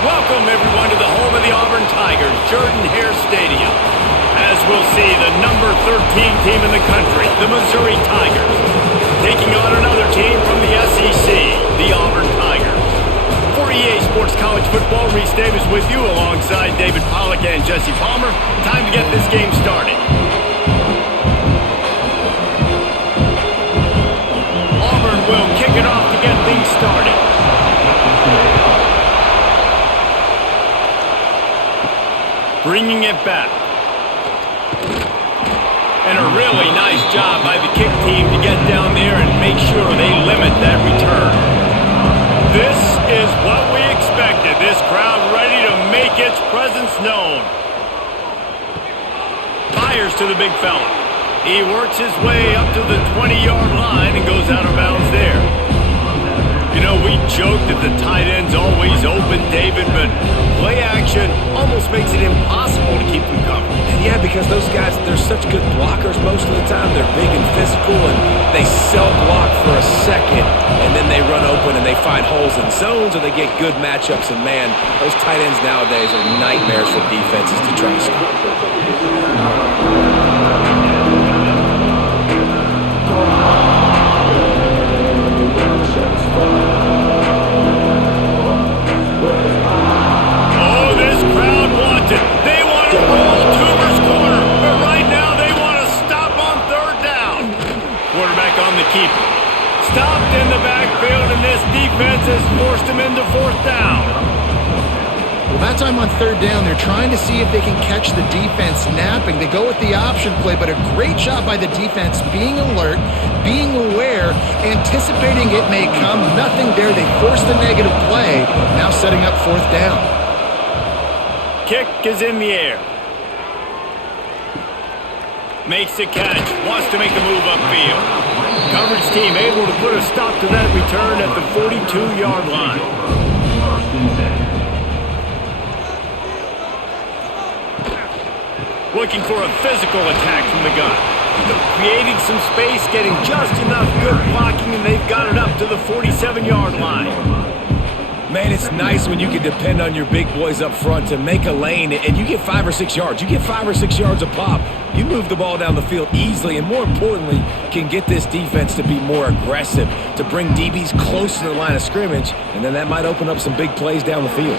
Welcome, everyone, to the home of the Auburn Tigers, Jordan-Hare Stadium. As we'll see, the number 13 team in the country, the Missouri Tigers, taking on another team from the SEC, the Auburn Tigers. For EA Sports College Football, Reese Davis with you alongside David Pollack and Jesse Palmer. Time to get this game started. Auburn will kick it off to get things started. Bringing it back. And a really nice job by the kick team to get down there and make sure they limit that return. This is what we expected. This crowd ready to make its presence known. Fires to the big fella. He works his way up to the 20-yard line and goes out of bounds there. You know, we joke that the tight end's always open, David, but play action almost makes it impossible to keep them covered. Yeah, because those guys, they're such good blockers most of the time. They're big and physical, and they self-block for a second, and then they run open and they find holes in zones, or they get good matchups. And, man, those tight ends nowadays are nightmares for defenses to try to score. Keeper. Stopped in the backfield, and this defense has forced him into fourth down. Well, that time on third down, they're trying to see if they can catch the defense napping. They go with the option play, but a great job by the defense being alert, being aware, anticipating it may come. Nothing there. They forced the negative play, now setting up fourth down. Kick is in the air. Makes the catch. Wants to make a move upfield. Coverage team able to put a stop to that return at the 42-yard line. Looking for a physical attack from the gun. Creating some space, getting just enough good blocking, and they've got it up to the 47-yard line. Man, it's nice when you can depend on your big boys up front to make a lane, and you get 5 or 6 yards. You get 5 or 6 yards a pop. You move the ball down the field easily, and more importantly, can get this defense to be more aggressive, to bring DBs close to the line of scrimmage, and then that might open up some big plays down the field.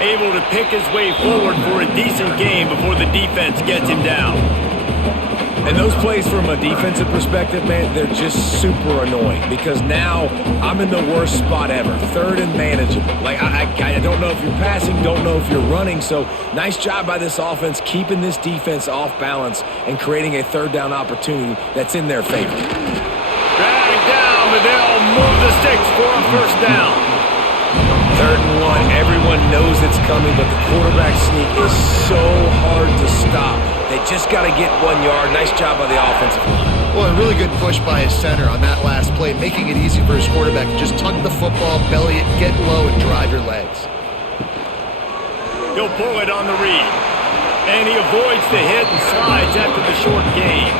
Able to pick his way forward for a decent game before the defense gets him down. And those plays from a defensive perspective, man, they're just super annoying because now I'm in the worst spot ever, third and manageable. Like, I don't know if you're passing, don't know if you're running, so nice job by this offense keeping this defense off balance and creating a third down opportunity that's in their favor. Drag down, but they'll move the sticks for a first down. 3rd and 1, everyone knows it's coming, but the quarterback sneak is so hard to stop. They just got to get 1 yard. Nice job by the offensive line. Well, a really good push by his center on that last play, making it easy for his quarterback to just tuck the football, belly it, get low, and drive your legs. He'll pull it on the read. And he avoids the hit and slides after the short gain.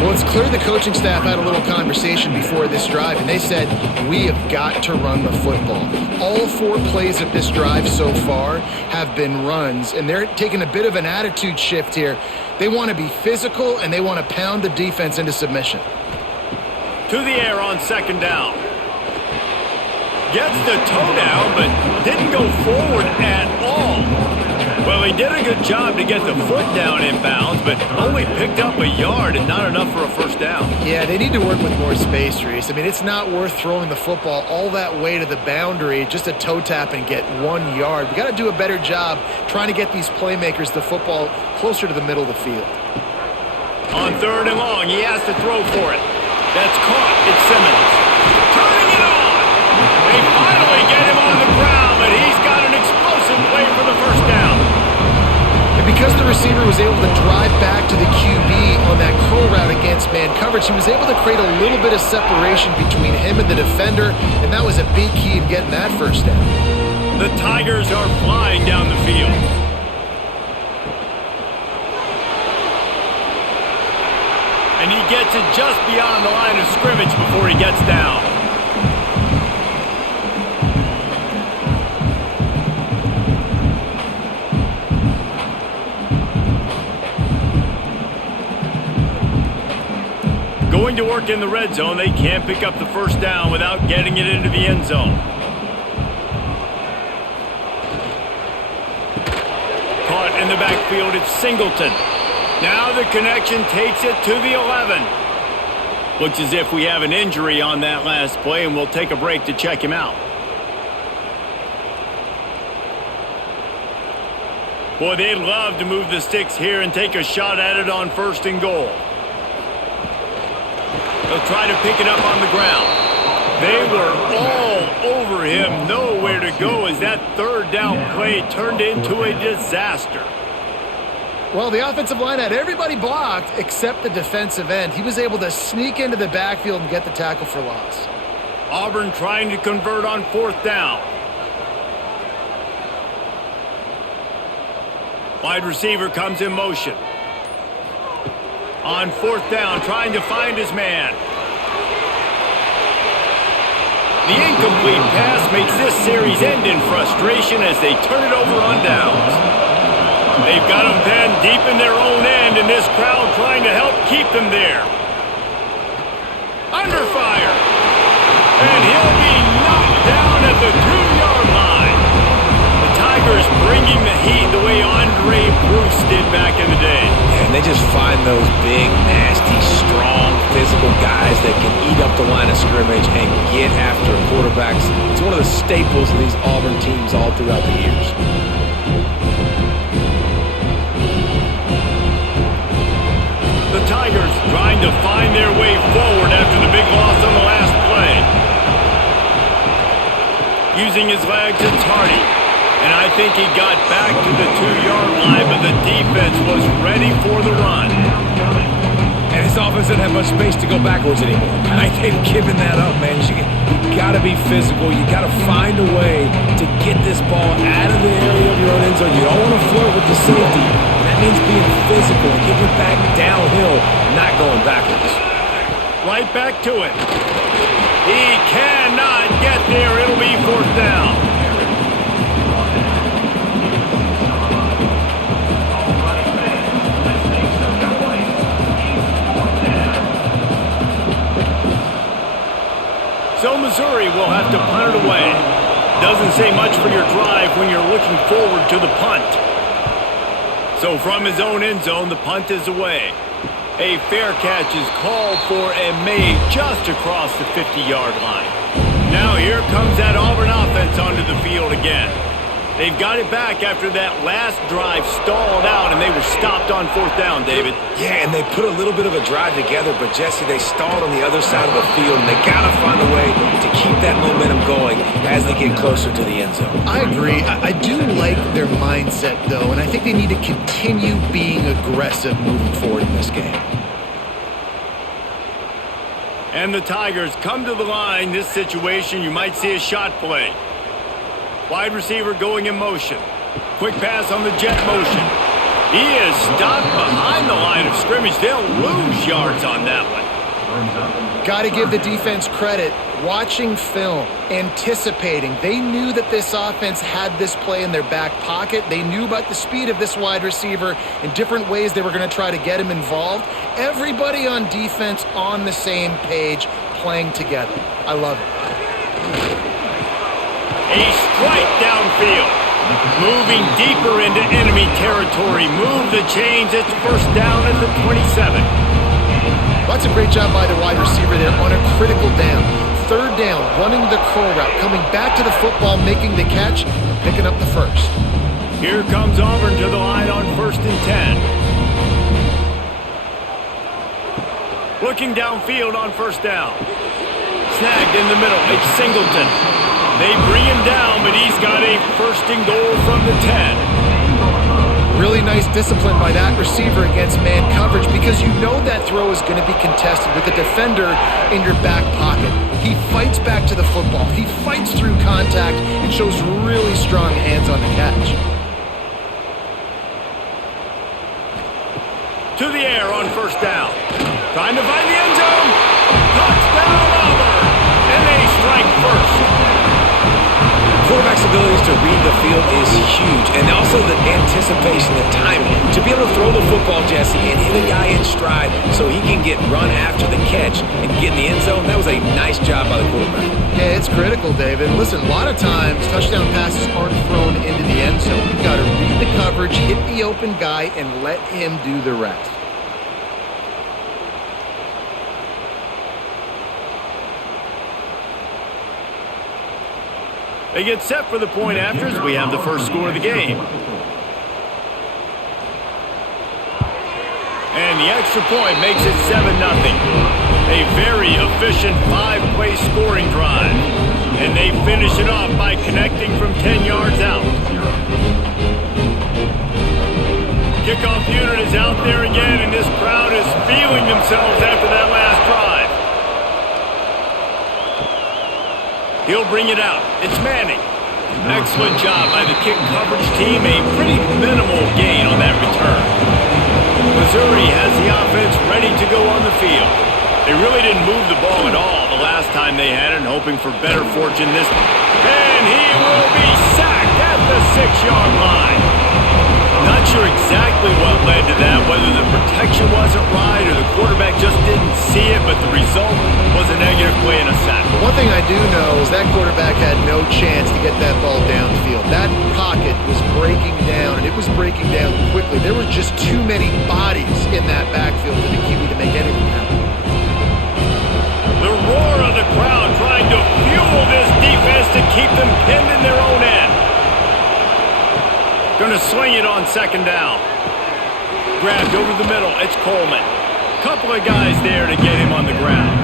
Well, it's clear the coaching staff had a little conversation before this drive, and they said, we have got to run the football. All 4 plays of this drive so far have been runs, and they're taking a bit of an attitude shift here. They want to be physical, and they want to pound the defense into submission. To the air on 2nd down. Gets the toe down, but didn't go forward at all. Well, he did a good job to get the foot down in bounds, but only picked up a yard and not enough for a first down. Yeah, they need to work with more space, Reese. I mean, it's not worth throwing the football all that way to the boundary, just a toe tap and get 1 yard. We got to do a better job trying to get these playmakers the football closer to the middle of the field. On 3rd and long, he has to throw for it. That's caught. It's Simmons. Turning it on. They finally get him on the ground, but he's got an explosive play for the first down. And because the receiver was able to drive back to the QB on that curl route against man coverage, he was able to create a little bit of separation between him and the defender, and that was a big key in getting that first down. The Tigers are flying down the field. And he gets it just beyond the line of scrimmage before he gets down. going to work in the red zone. They can't pick up the first down without getting it into the end zone. Caught in the backfield, it's Singleton. Now the connection takes it to the 11. Looks as if we have an injury on that last play, and we'll take a break to check him out. Boy, they'd love to move the sticks here and take a shot at it on 1st and goal. They'll try to pick it up on the ground. They were all over him, nowhere to go as that 3rd down play turned into a disaster. Well, the offensive line had everybody blocked except the defensive end. He was able to sneak into the backfield and get the tackle for loss. Auburn trying to convert on 4th down. Wide receiver comes in motion. On 4th down, trying to find his man. The incomplete pass makes this series end in frustration as they turn it over on downs. They've got them pinned deep in their own end, and this crowd trying to help keep them there. Under fire. And he'll be knocked down at the 2-yard line. The Tigers bringing the heat the way Andre Bruce did back in the day. And they just find those big, nasty, strong, physical guys that can eat up the line of scrimmage and get after quarterbacks. It's one of the staples of these Auburn teams all throughout the years. The Tigers trying to find their way forward after the big loss on the last play. Using his legs, it's Hardy. And I think he got back to the 2-yard line, but the defense was ready for the run. And his offense doesn't have much space to go backwards anymore. I think they've given that up, man. You got to be physical. You got to find a way to get this ball out of the area of your own end zone. You don't want to flirt with the safety. That means being physical and getting it back downhill, not going backwards. Right back to it. He cannot get there. It'll be 4th down. So Missouri will have to punt it away. Doesn't say much for your drive when you're looking forward to the punt. So from his own end zone, the punt is away. A fair catch is called for and made just across the 50-yard line. Now here comes that Auburn offense onto the field again. They've got it back after that last drive stalled out, and they were stopped on 4th down, David. Yeah, and they put a little bit of a drive together, but Jesse, they stalled on the other side of the field, and they got to find a way to keep that momentum going as they get closer to the end zone. I agree. I do like their mindset, though, and I think they need to continue being aggressive moving forward in this game. And the Tigers come to the line. This situation, you might see a shot play. Wide receiver going in motion. Quick pass on the jet motion. He is stopped behind the line of scrimmage. They'll lose yards on that one. Got to give the defense credit. Watching film, anticipating. They knew that this offense had this play in their back pocket. They knew about the speed of this wide receiver and different ways they were going to try to get him involved. Everybody on defense on the same page, playing together. I love it. A strike downfield. Moving deeper into enemy territory. Move the chains. It's 1st down at the 27. That's a great job by the wide receiver there on a critical down. 3rd down, running the curl route, coming back to the football, making the catch, and picking up the first. Here comes Auburn to the line on 1st and 10. Looking downfield on 1st down. Snagged in the middle. It's Singleton. They bring him down, but he's got a 1st and goal from the 10. Really nice discipline by that receiver against man coverage because you know that throw is going to be contested with the defender in your back pocket. He fights back to the football. He fights through contact and shows really strong hands on the catch. To the air on 1st down. Trying to find the end zone. Touchdown Auburn. And they strike first. quarterback's abilities to read the field is huge, and also the anticipation, the timing. To be able to throw the football, Jesse, and hit a guy in stride so he can get run after the catch and get in the end zone, that was a nice job by the quarterback. Yeah, it's critical, David. Listen, a lot of times touchdown passes aren't thrown into the end zone. You've got to read the coverage, hit the open guy, and let him do the rest. They get set for the point afters. We have the first score of the game. And the extra point makes it 7-0. A very efficient 5-play scoring drive. And they finish it off by connecting from 10 yards out. Kickoff unit is out there again, and this crowd is feeling themselves after that last drive. He'll bring it out. It's Manning. Excellent job by the kick coverage team. A pretty minimal gain on that return. Missouri has the offense ready to go on the field. They really didn't move the ball at all the last time they had it, hoping for better fortune this time. And he will be sacked at the 6-yard line. Not sure exactly what led to that, whether the protection wasn't right or the quarterback just didn't see it, but the result was a negative play and a sack. One thing I do know is that quarterback had no chance to get that ball downfield. That pocket was breaking down, and it was breaking down quickly. There were just too many bodies in that backfield for the QB to make anything happen. The roar of the crowd trying to fuel this defense to keep them pinned in their own end. Going to swing it on second down. Grabbed over the middle. It's Coleman. Couple of guys there to get him on the ground.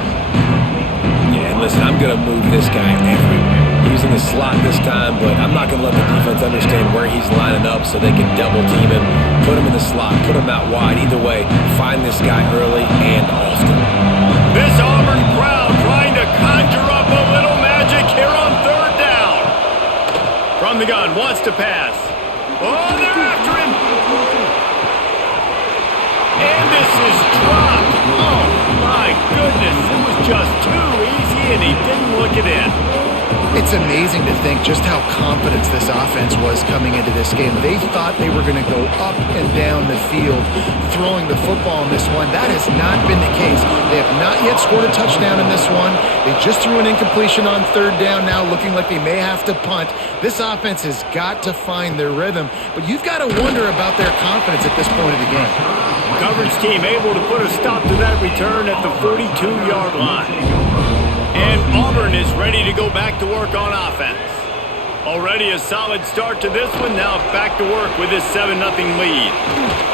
Yeah, and listen, I'm going to move this guy everywhere. He's in the slot this time, but I'm not going to let the defense understand where he's lining up so they can double team him, put him in the slot, put him out wide. Either way, find this guy early and often. This Auburn crowd trying to conjure up a little magic here on third down. From the gun, wants to pass. Oh, they're after him. And this is dropped. Oh, my goodness. It was just too easy, and he didn't look it in. It's amazing to think just how confident this offense was coming into this game. They thought they were going to go up and down the field throwing the football in this one. That has not been the case. They have not yet scored a touchdown in this one. They just threw an incompletion on third down now, looking like they may have to punt. This offense has got to find their rhythm, but you've got to wonder about their confidence at this point of the game. Coverage team able to put a stop to that return at the 42-yard line. And Auburn is ready to go back to work on offense. Already a solid start to this one. Now back to work with this 7-0 lead.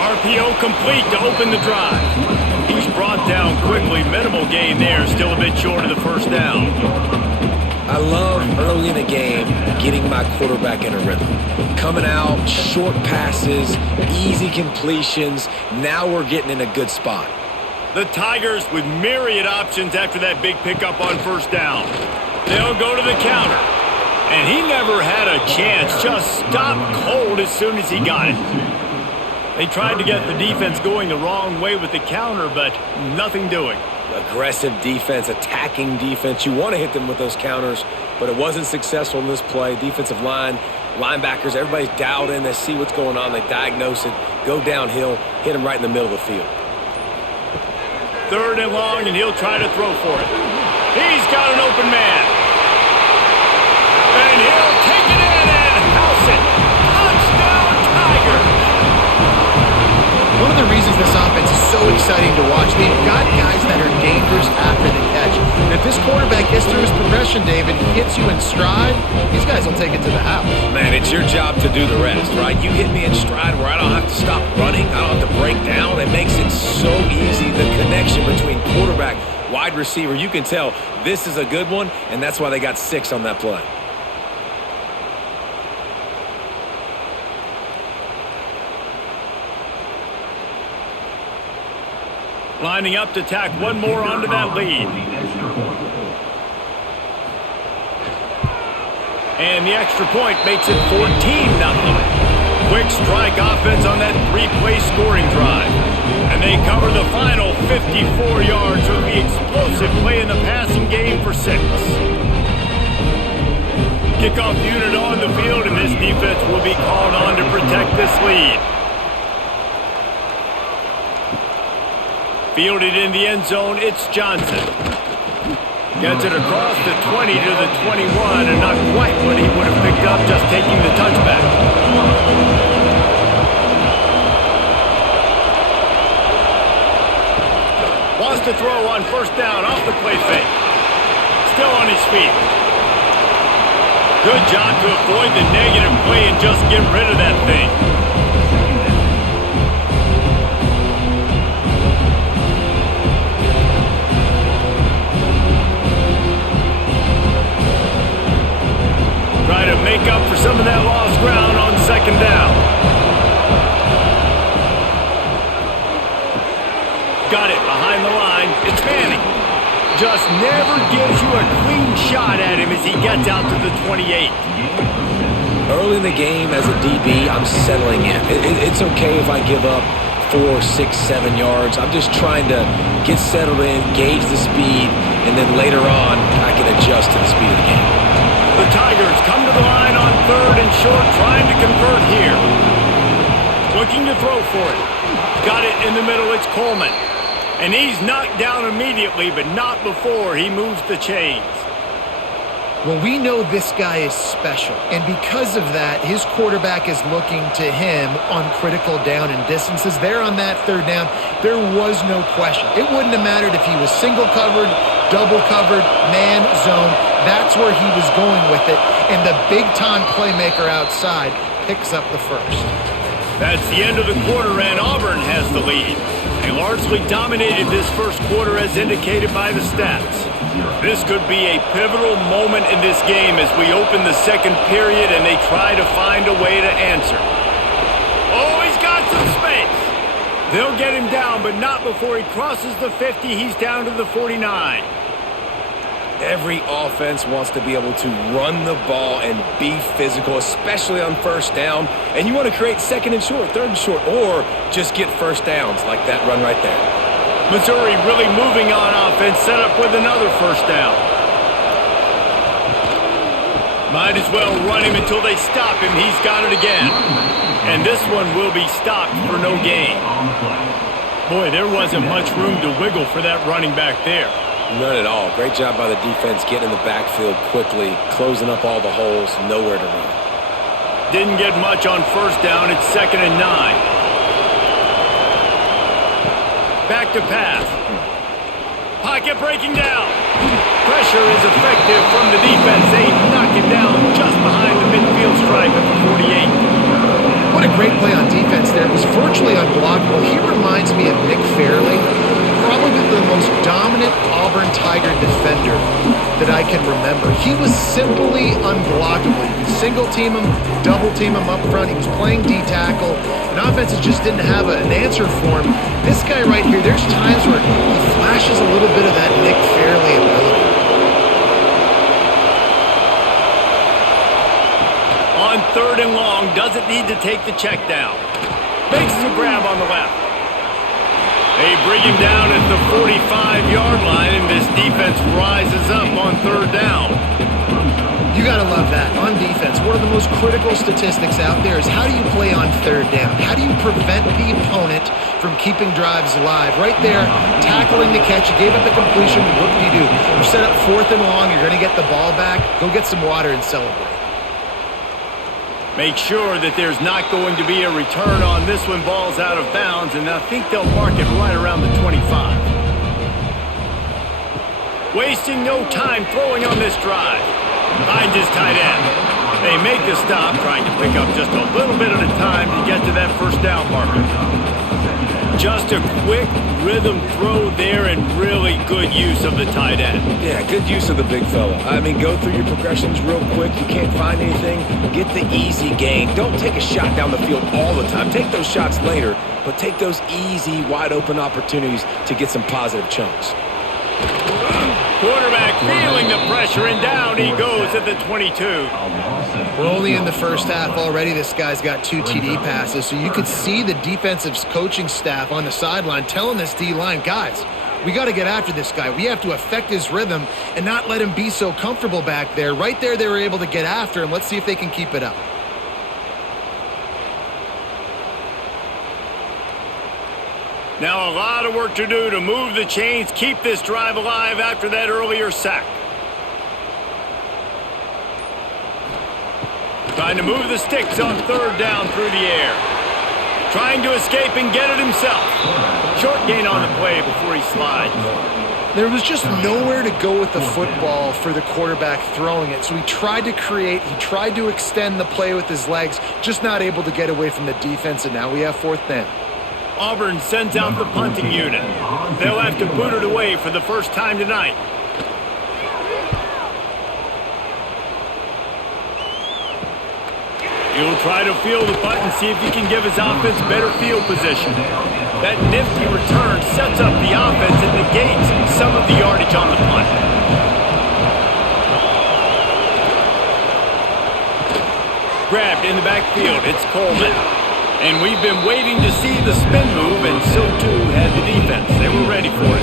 RPO complete to open the drive. He's brought down quickly. Minimal gain there. Still a bit short of the first down. I love early in the game getting my quarterback in a rhythm. Coming out, short passes, easy completions. Now we're getting in a good spot. The Tigers with myriad options after that big pickup on first down. They'll go to the counter. And he never had a chance. Just stopped cold as soon as he got it. They tried to get the defense going the wrong way with the counter, but nothing doing. Aggressive defense, attacking defense. You want to hit them with those counters, but it wasn't successful in this play. Defensive line, linebackers, everybody's dialed in. They see what's going on. They diagnose it, go downhill, hit them right in the middle of the field. Third and long, and he'll try to throw for it. He's got an open man. And he'll take it in and house it. Touchdown, Tigers! One of the reasons this offense is so exciting to watch, they've got guys that are dangerous after the catch. And if this quarterback gets through his progression, David, hits you in stride, these guys will take it to the house. Man, it's your job to do the rest, right? You hit me in stride where I don't have to stop running. I don't have to break down. It makes it so easy. The connection between quarterback, wide receiver, you can tell this is a good one, and that's why they got 6 on that play. Lining up to tack one more onto that lead. And the extra point makes it 14-0. Quick strike offense on that 3-play scoring drive. And they cover the final 54 yards with the explosive play in the passing game for 6. Kickoff unit on the field, and this defense will be called on to protect this lead. Fielded in the end zone, it's Johnson. Gets it across the 20 to the 21, and not quite what he would have picked up just taking the touchback. Wants to throw on first down off the play fake. Still on his feet. Good job to avoid the negative play and just get rid of that thing. Try to make up for some of that lost ground on second down. Got it behind the line. It's Manning. Just never gives you a clean shot at him as he gets out to the 28. Early in the game as a DB, I'm settling in. It's okay if I give up 4, 6, 7 yards. I'm just trying to get settled in, gauge the speed, and then later on, I can adjust to the speed of the game. The Tigers come to the line on third and short, trying to convert here. Looking to throw for it. Got it in the middle, it's Coleman. And he's knocked down immediately, but not before he moves the chains. Well, we know this guy is special, and because of that, his quarterback is looking to him on critical down and distances. There on that third down, there was no question. It wouldn't have mattered if he was single covered, double covered, man, zone. That's where he was going with it, and the big-time playmaker outside picks up the first. That's the end of the quarter, and Auburn has the lead. They largely dominated this first quarter as indicated by the stats. This could be a pivotal moment in this game as we open the second period and they try to find a way to answer. Oh, he's got some space. They'll get him down, but not before he crosses the 50. He's down to the 49. Every offense wants to be able to run the ball and be physical, especially on first down. And you want to create second and short, third and short, or just get first downs like that run right there. Missouri really moving on offense, set up with another first down. Might as well run him until they stop him. He's got it again. And this one will be stopped for no gain. Boy, there wasn't much room to wiggle for that running back there. None at all. Great job by the defense getting in the backfield quickly, closing up all the holes, nowhere to run. Didn't get much on first down. It's 2nd and 9. Back to pass. Pocket breaking down. Pressure is effective from the defense. They knock it down just behind the midfield stripe at the 48. What a great play on defense there. It was virtually unblockable. He reminds me of Nick Fairley, probably the most dominant Auburn Tiger defender that I can remember. He was simply unblockable. You could single team him, double team him up front. He was playing D-tackle, and offenses just didn't have an answer for him. This guy right here, there's times where he flashes a little bit of that Nick Fairley ability. On 3rd and long, doesn't need to take the check down. Makes the grab on the left. They bring him down at the 45-yard line, and this defense rises up on 3rd down. You got to love that. On defense, one of the most critical statistics out there is how do you play on 3rd down? How do you prevent the opponent from keeping drives alive? Right there, tackling the catch. You gave up the completion. What do? You set up 4th and long. You're going to get the ball back. Go get some water and celebrate. Make sure that there's not going to be a return on this when ball's out of bounds, and I think they'll mark it right around the 25. Wasting no time throwing on this drive. Finds his tight end. They make the stop, trying to pick up just a little bit at a time to get to that first down marker. Just a quick rhythm throw there and really good use of the tight end. Yeah, good use of the big fella. I mean, go through your progressions real quick. You can't find anything. Get the easy gain. Don't take a shot down the field all the time. Take those shots later, but take those easy, wide-open opportunities to get some positive chunks. Quarterback feeling the pressure, and down he goes at the 22. We're only in the first half already. This guy's got 2 TD passes, so you could see the defensive coaching staff on the sideline telling this D-line, guys, We got to get after this guy. We have to affect his rhythm and not let him be so comfortable back there. Right there, they were able to get after him. Let's see if they can keep it up. Now a lot of work to do to move the chains, keep this drive alive after that earlier sack. Trying to move the sticks on third down through the air. Trying to escape and get it himself. Short gain on the play before he slides. There was just nowhere to go with the football for the quarterback throwing it. So he tried to create, he tried to extend the play with his legs, just not able to get away from the defense, and now we have fourth down. Auburn sends out the punting unit. They'll have to boot it away for the first time tonight. He'll try to field the punt and see if he can give his offense better field position. That nifty return sets up the offense and negates some of the yardage on the punt. Grabbed in the backfield, it's Coleman. And we've been waiting to see the spin move, and so too had the defense. They were ready for it.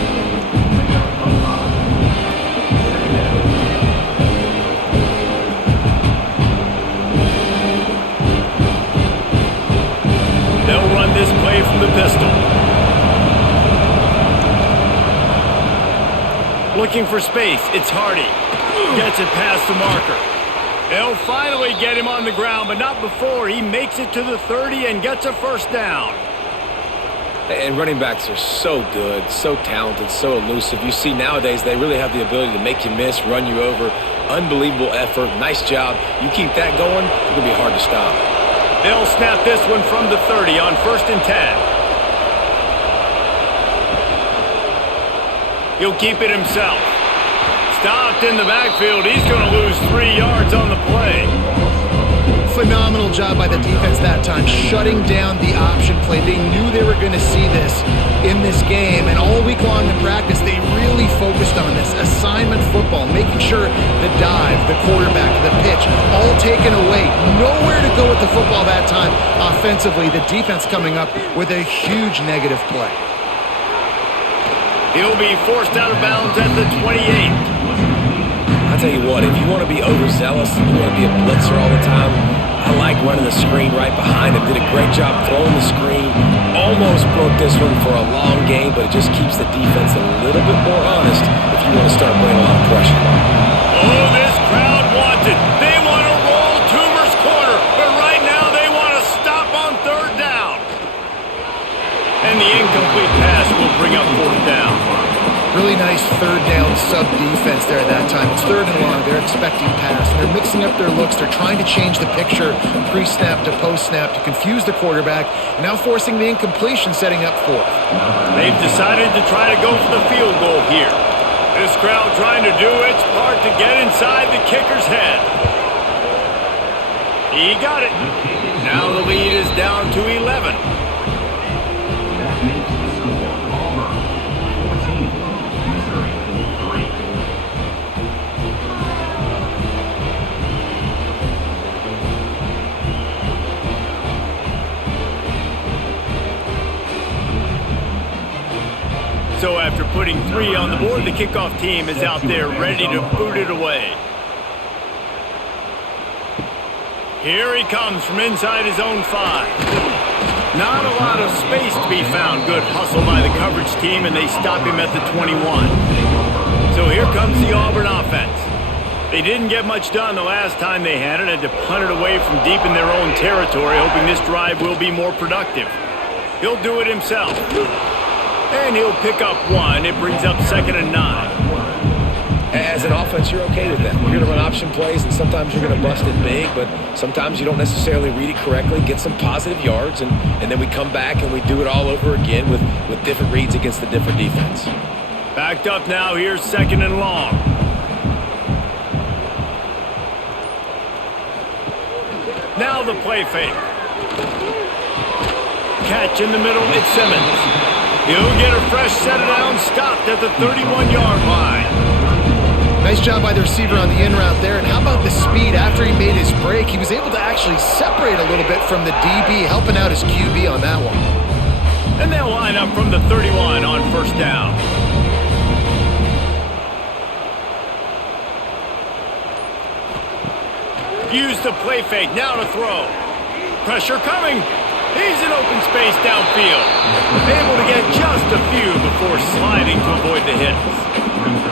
They'll run this play from the pistol. Looking for space, it's Hardy. Gets it past the marker. They'll finally get him on the ground, but not before he makes it to the 30 and gets a first down. And running backs are so good, so talented, so elusive. You see nowadays they really have the ability to make you miss, run you over. Unbelievable effort. Nice job. You keep that going, it's going to be hard to stop. They'll snap this one from the 30 on 1st and 10. He'll keep it himself. Stopped in the backfield. He's going to lose 3 yards on the play. Phenomenal job by the defense that time, shutting down the option play. They knew they were going to see this in this game, and all week long in practice, they really focused on this. Assignment football, making sure the dive, the quarterback, the pitch, all taken away. Nowhere to go with the football that time offensively. The defense coming up with a huge negative play. He'll be forced out of bounds at the 28. I'll tell you what, if you want to be overzealous and you want to be a blitzer all the time, I like running the screen right behind him. Did a great job throwing the screen. Almost broke this one for a long game, but it just keeps the defense a little bit more honest if you want to start bringing a lot of pressure. Oh, this crowd wants it. They want to roll Toomer's corner, but right now they want to stop on third down. And the incomplete pass will bring up fourth down. Really nice third down sub-defense there at that time. It's third and long. They're expecting pass. They're mixing up their looks. They're trying to change the picture pre-snap to post-snap to confuse the quarterback. Now forcing the incompletion, setting up fourth. They've decided to try to go for the field goal here. This crowd trying to do its part to get inside the kicker's head. He got it. Now the lead is down to 11. So after putting 3 on the board, the kickoff team is out there ready to boot it away. Here he comes from inside his own 5. Not a lot of space to be found. Good hustle by the coverage team, and they stop him at the 21. So here comes the Auburn offense. They didn't get much done the last time they had it. Had to punt it away from deep in their own territory, hoping this drive will be more productive. He'll do it himself. And he'll pick up 1. It brings up 2nd and 9. As an offense, you're okay with that. You're going to run option plays, and sometimes you're going to bust it big, but sometimes you don't necessarily read it correctly, get some positive yards, and then we come back and we do it all over again with different reads against the different defense. Backed up now. Here's 2nd and long. Now the play fake. Catch in the middle. It's Simmons. He'll get a fresh set down, stopped at the 31-yard line. Nice job by the receiver on the in route there. And how about the speed after he made his break? He was able to actually separate a little bit from the DB, helping out his QB on that one. And they'll line up from the 31 on 1st down. Use the play fake, now to throw. Pressure coming. He's in open space downfield. Able to get just a few before sliding to avoid the hits.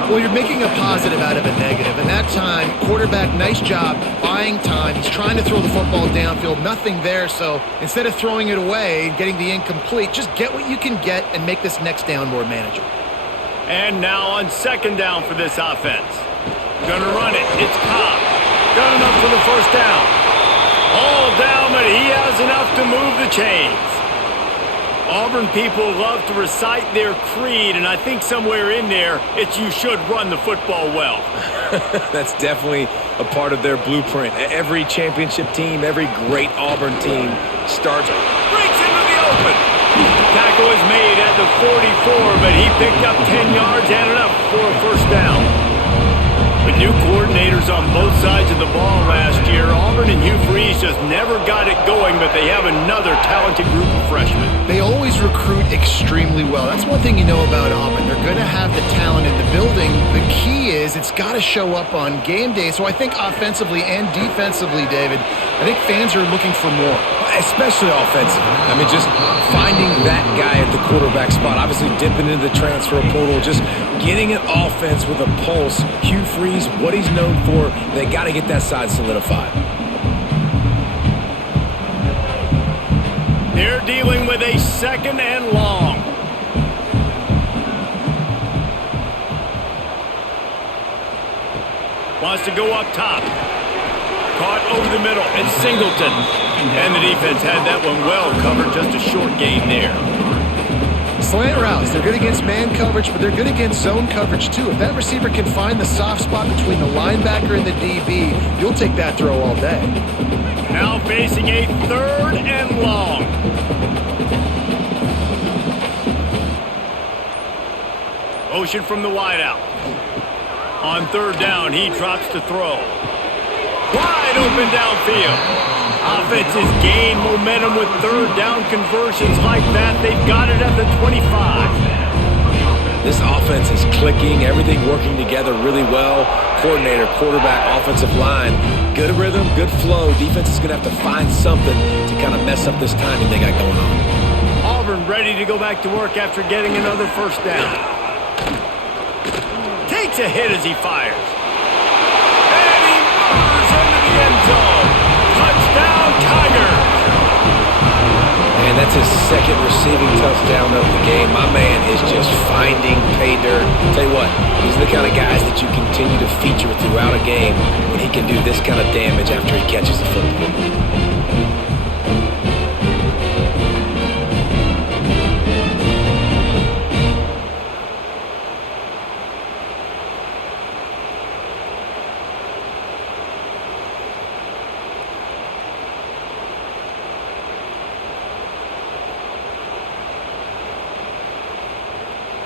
Well, you're making a positive out of a negative. And that time, quarterback, nice job buying time. He's trying to throw the football downfield. Nothing there. So instead of throwing it away and getting the incomplete, just get what you can get and make this next down more manageable. And now on second down for this offense. Gonna run it. It's Cobb. Got enough for the first down. All down, but he has enough to move the chains. Auburn people love to recite their creed, and I think somewhere in there, it's you should run the football well. That's definitely a part of their blueprint. Every championship team, every great Auburn team starts. Breaks into the open. Tackle is made at the 44, but he picked up 10 yards and enough for a first down. With new coordinators on both sides of the ball last year, Auburn and Hugh Freeze just never got it going, but they have another talented group of freshmen. They always recruit extremely well. That's one thing you know about Auburn. They're going to have the talent in the building. The key is it's got to show up on game day. So I think offensively and defensively, David, I think fans are looking for more. Especially offensively. I mean, just finding that guy at the quarterback spot, obviously dipping into the transfer portal, just getting an offense with a pulse. Hugh Freeze, what he's known for, they got to get that side solidified. They're dealing with a second and long. Wants to go up top. Caught over the middle. It's Singleton. And the defense had that one well covered. Just a short gain there. Slant routes. They're good against man coverage, but they're good against zone coverage too. If that receiver can find the soft spot between the linebacker and the DB, you'll take that throw all day. Now facing a third and long. Motion from the wideout. On third down, he drops to throw. Wide open downfield. Offenses gain momentum with third down conversions like that. They've got it at the 25. This offense is clicking, everything working together really well. Coordinator, quarterback, offensive line, good rhythm, good flow. Defense is going to have to find something to kind of mess up this timing they got going on. Auburn ready to go back to work after getting another first down. Takes a hit as he fires. And he murders into the end zone. Touchdown, Tigers! And that's his second receiving touchdown of the game. My man is just finding pay dirt. Tell you what, these are the kind of guys that you continue to feature throughout a game when he can do this kind of damage after he catches the football.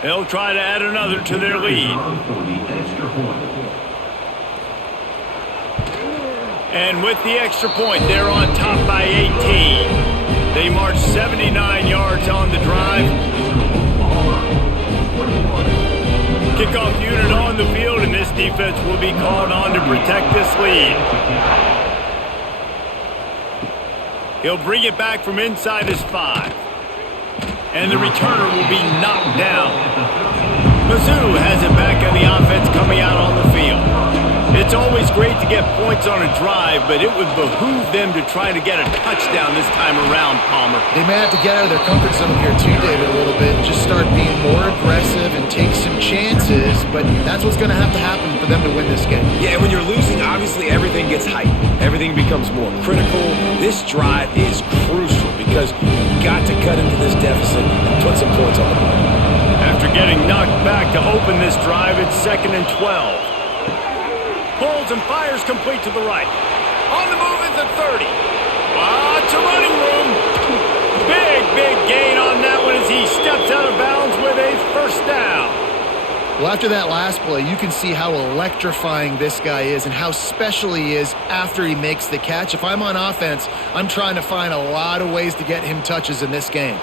They'll try to add another to their lead. And with the extra point, they're on top by 18. They march 79 yards on the drive. Kickoff unit on the field, and this defense will be called on to protect this lead. He'll bring it back from inside his 5. And the returner will be knocked down. Mizzou has it back on the offense coming out on the field. It's always great to get points on a drive, but it would behoove them to try to get a touchdown this time around, Palmer. They may have to get out of their comfort zone here too, David, a little bit, and just start being more aggressive and take some chances, but that's what's going to happen for them to win this game. Yeah, when you're losing, obviously everything gets heightened. Everything becomes more critical. This drive is crucial because you've got to cut into this deficit and put some points on the board. After getting knocked back to open this drive, it's 2nd and 12. Pulls and fires complete to the right. On the move is the 30. Lots of running room. Big gain on that one as he steps out of bounds with a first down. Well, after that last play, you can see how electrifying this guy is and how special he is after he makes the catch. If I'm on offense, I'm trying to find a lot of ways to get him touches in this game.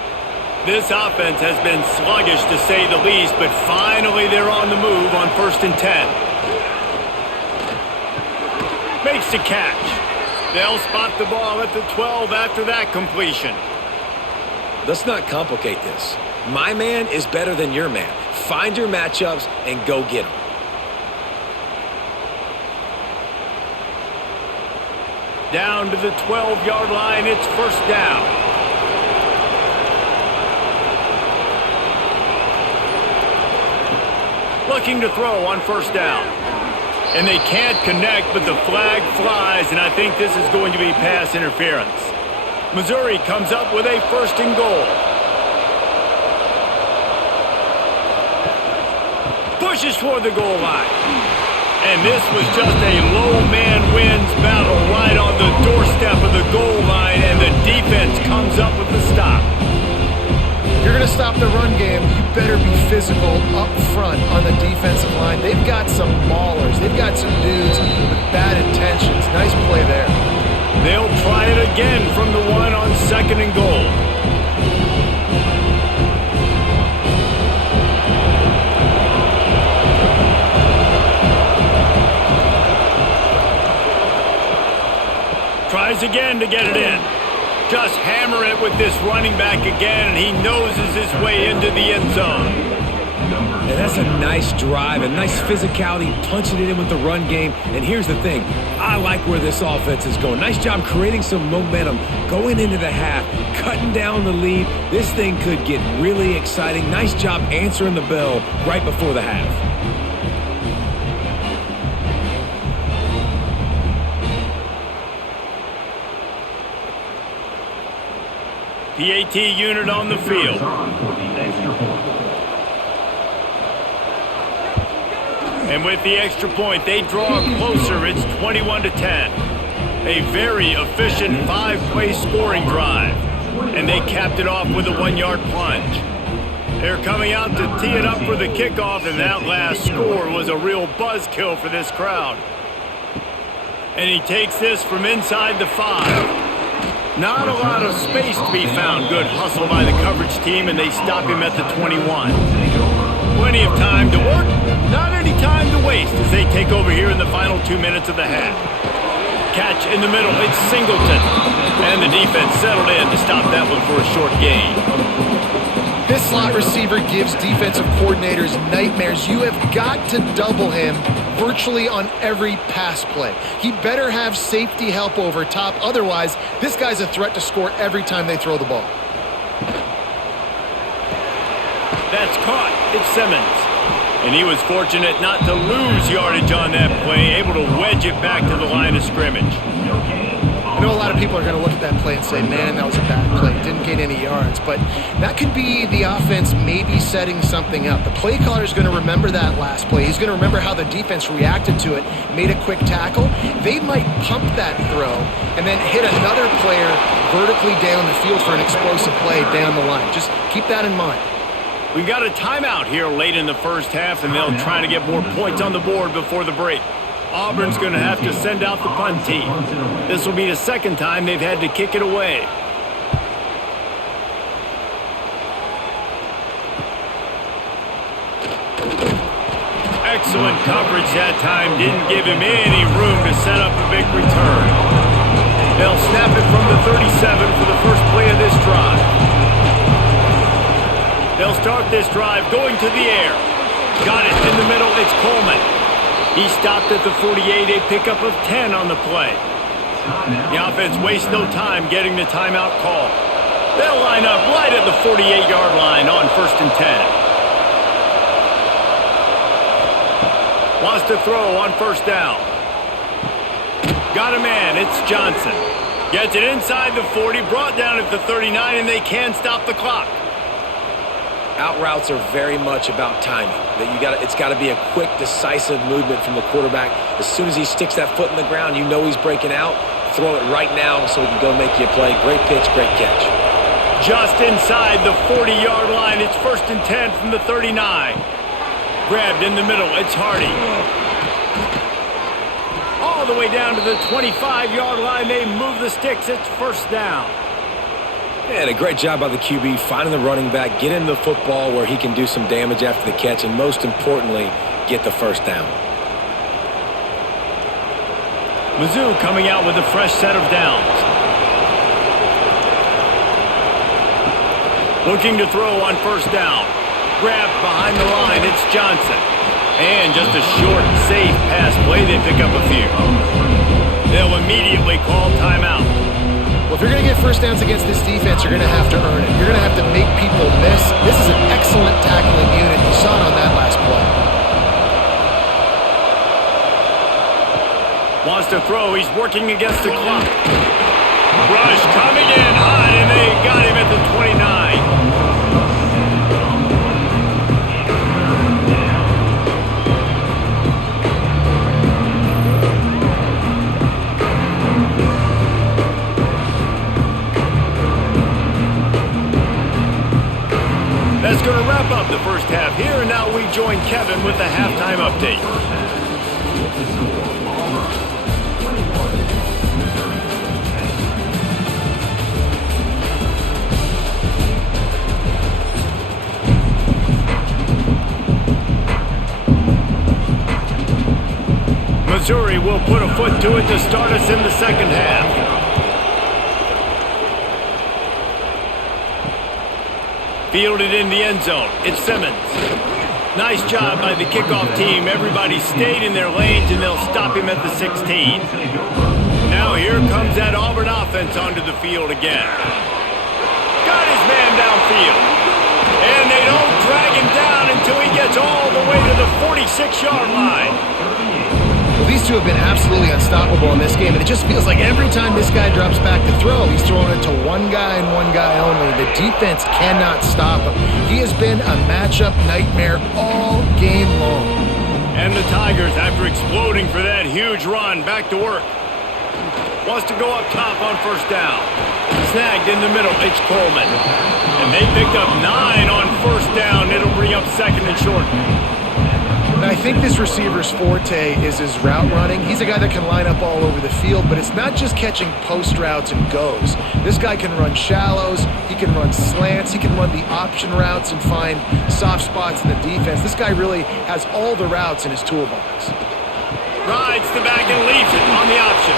This offense has been sluggish to say the least, but finally they're on the move on 1st and 10. Makes the catch. They'll spot the ball at the 12 after that completion. Let's not complicate this. My man is better than your man. Find your matchups and go get them. Down to the 12-yard line, it's first down. Looking to throw on first down. And they can't connect, but the flag flies, and I think this is going to be pass interference. Missouri comes up with a first and goal. Pushes toward the goal line. And this was just a low man wins battle right on the doorstep of the goal line, and the defense comes up with the stop. If you're going to stop the run game, you better be physical up front on the defensive line. They've got some maulers. They've got some dudes with bad intentions. Nice play there. They'll try it again from the one on second and goal. Tries again to get it in. Just hammer it with this running back again, and he noses his way into the end zone. And that's a nice drive, a nice physicality, punching it in with the run game. And here's the thing. I like where this offense is going. Nice job creating some momentum, going into the half, cutting down the lead. This thing could get really exciting. Nice job answering the bell right before the half. PAT unit on the field. And with the extra point, they draw closer. It's 21-10. A very efficient 5-play scoring drive. And they capped it off with a 1-yard plunge. They're coming out to tee it up for the kickoff, and that last score was a real buzzkill for this crowd. And he takes this from inside the 5. Not a lot of space to be found. Good hustle by the coverage team, and they stop him at the 21. Plenty of time to work, not any time to waste as they take over here in the final 2 minutes of the half. Catch in the middle, it's Singleton. And the defense settled in to stop that one for a short gain. This slot receiver gives defensive coordinators nightmares. You have got to double him virtually on every pass play. He better have safety help over top. Otherwise, this guy's a threat to score every time they throw the ball. That's caught. It's Simmons. And he was fortunate not to lose yardage on that play, able to wedge it back to the line of scrimmage. I know a lot of people are going to look at that play and say, man, that was a bad play. Didn't gain any yards. But that could be the offense maybe setting something up. The play caller is going to remember that last play. He's going to remember how the defense reacted to it, made a quick tackle. They might pump that throw and then hit another player vertically down the field for an explosive play down the line. Just keep that in mind. We've got a timeout here late in the first half, and they'll try to get more points on the board before the break. Auburn's going to have to send out the punt team. This will be the second time they've had to kick it away. Excellent coverage that time. Didn't give him any room to set up a big return. They'll snap it from the 37 for the first play of this drive. They'll start this drive going to the air. Got it in the middle. It's Coleman. He stopped at the 48, a pickup of 10 on the play. The offense wastes no time getting the timeout call. They'll line up right at the 48-yard line on 1st and 10. Wants to throw on first down. Got a man. It's Johnson. Gets it inside the 40, brought down at the 39, and they can stop the clock. Out routes are very much about timing. It's got to be a quick, decisive movement from the quarterback. As soon as he sticks that foot in the ground, you know he's breaking out. Throw it right now so he can go make you a play. Great pitch, great catch. Just inside the 40-yard line. It's 1st and 10 from the 39. Grabbed in the middle. It's Hardy. All the way down to the 25-yard line. They move the sticks. It's first down. And a great job by the QB finding the running back, get him the football where he can do some damage after the catch, and most importantly, get the first down. Mizzou coming out with a fresh set of downs. Looking to throw on first down. Grabbed behind the line, it's Johnson. And just a short, safe pass play, they pick up a few. They'll immediately call timeout. Well, if you're going to get first downs against this defense, you're going to have to earn it. You're going to have to make people miss. This is an excellent tackling unit. You saw it on that last play. Wants to throw. He's working against the clock. Rush coming in hot, and they got him at the 29. That's going to wrap up the first half here, and now we join Kevin with the halftime update. Missouri will put a foot to it to start us in the second half. Fielded in the end zone. It's Simmons. Nice job by the kickoff team. Everybody stayed in their lanes, and they'll stop him at the 16. Now here comes that Auburn offense onto the field again. Got his man downfield. And they don't drag him down until he gets all the way to the 46-yard line. Well, these two have been absolutely unstoppable in this game, and it just feels like every time this guy drops back to throw, he's throwing it to one guy and one guy only. The defense cannot stop him. He has been a matchup nightmare all game long. And the Tigers, after exploding for that huge run, back to work. Wants to go up top on first down. Snagged in the middle, it's Coleman. And they picked up 9 on first down. It'll bring up second and short. I think this receiver's forte is his route running. He's a guy that can line up all over the field, but it's not just catching post routes and goes. This guy can run shallows, he can run slants, he can run the option routes and find soft spots in the defense. This guy really has all the routes in his toolbox. Rides the back and leaves it on the option.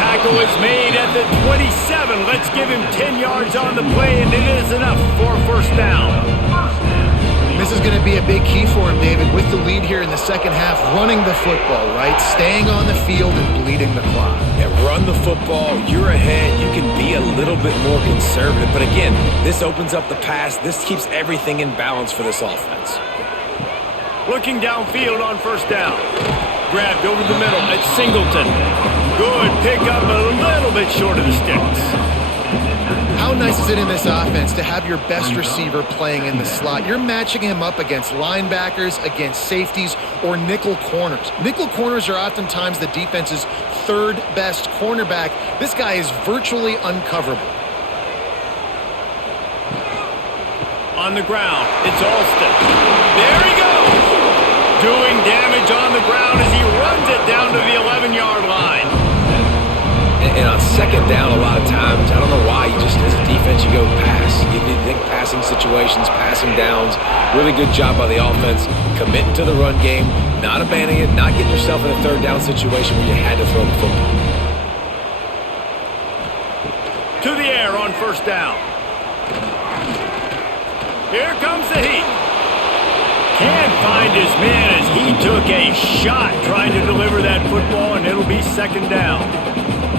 Tackle is made at the 27. Let's give him 10 yards on the play, and it is enough for a first down. This is going to be a big key for him, David, with the lead here in the second half, running the football, right? Staying on the field and bleeding the clock. Yeah, run the football. You're ahead. You can be a little bit more conservative. But again, this opens up the pass. This keeps everything in balance for this offense. Looking downfield on first down. Grabbed over the middle. It's Singleton. Good pickup, a little bit short of the sticks. How nice is it in this offense to have your best receiver playing in the slot? You're matching him up against linebackers, against safeties, or nickel corners. Nickel corners are oftentimes the defense's third best cornerback. This guy is virtually uncoverable. On the ground, it's Alston. There he goes! Doing damage on the ground as he runs it down to the 11-yard line. And on second down, a lot of times, I don't know why, you just, as a defense, you go pass. You think passing situations, passing downs. Really good job by the offense, committing to the run game, not abandoning it, not getting yourself in a third down situation where you had to throw the football. To the air on first down. Here comes the heat. Can't find his man as he took a shot trying to deliver that football, and it'll be second down.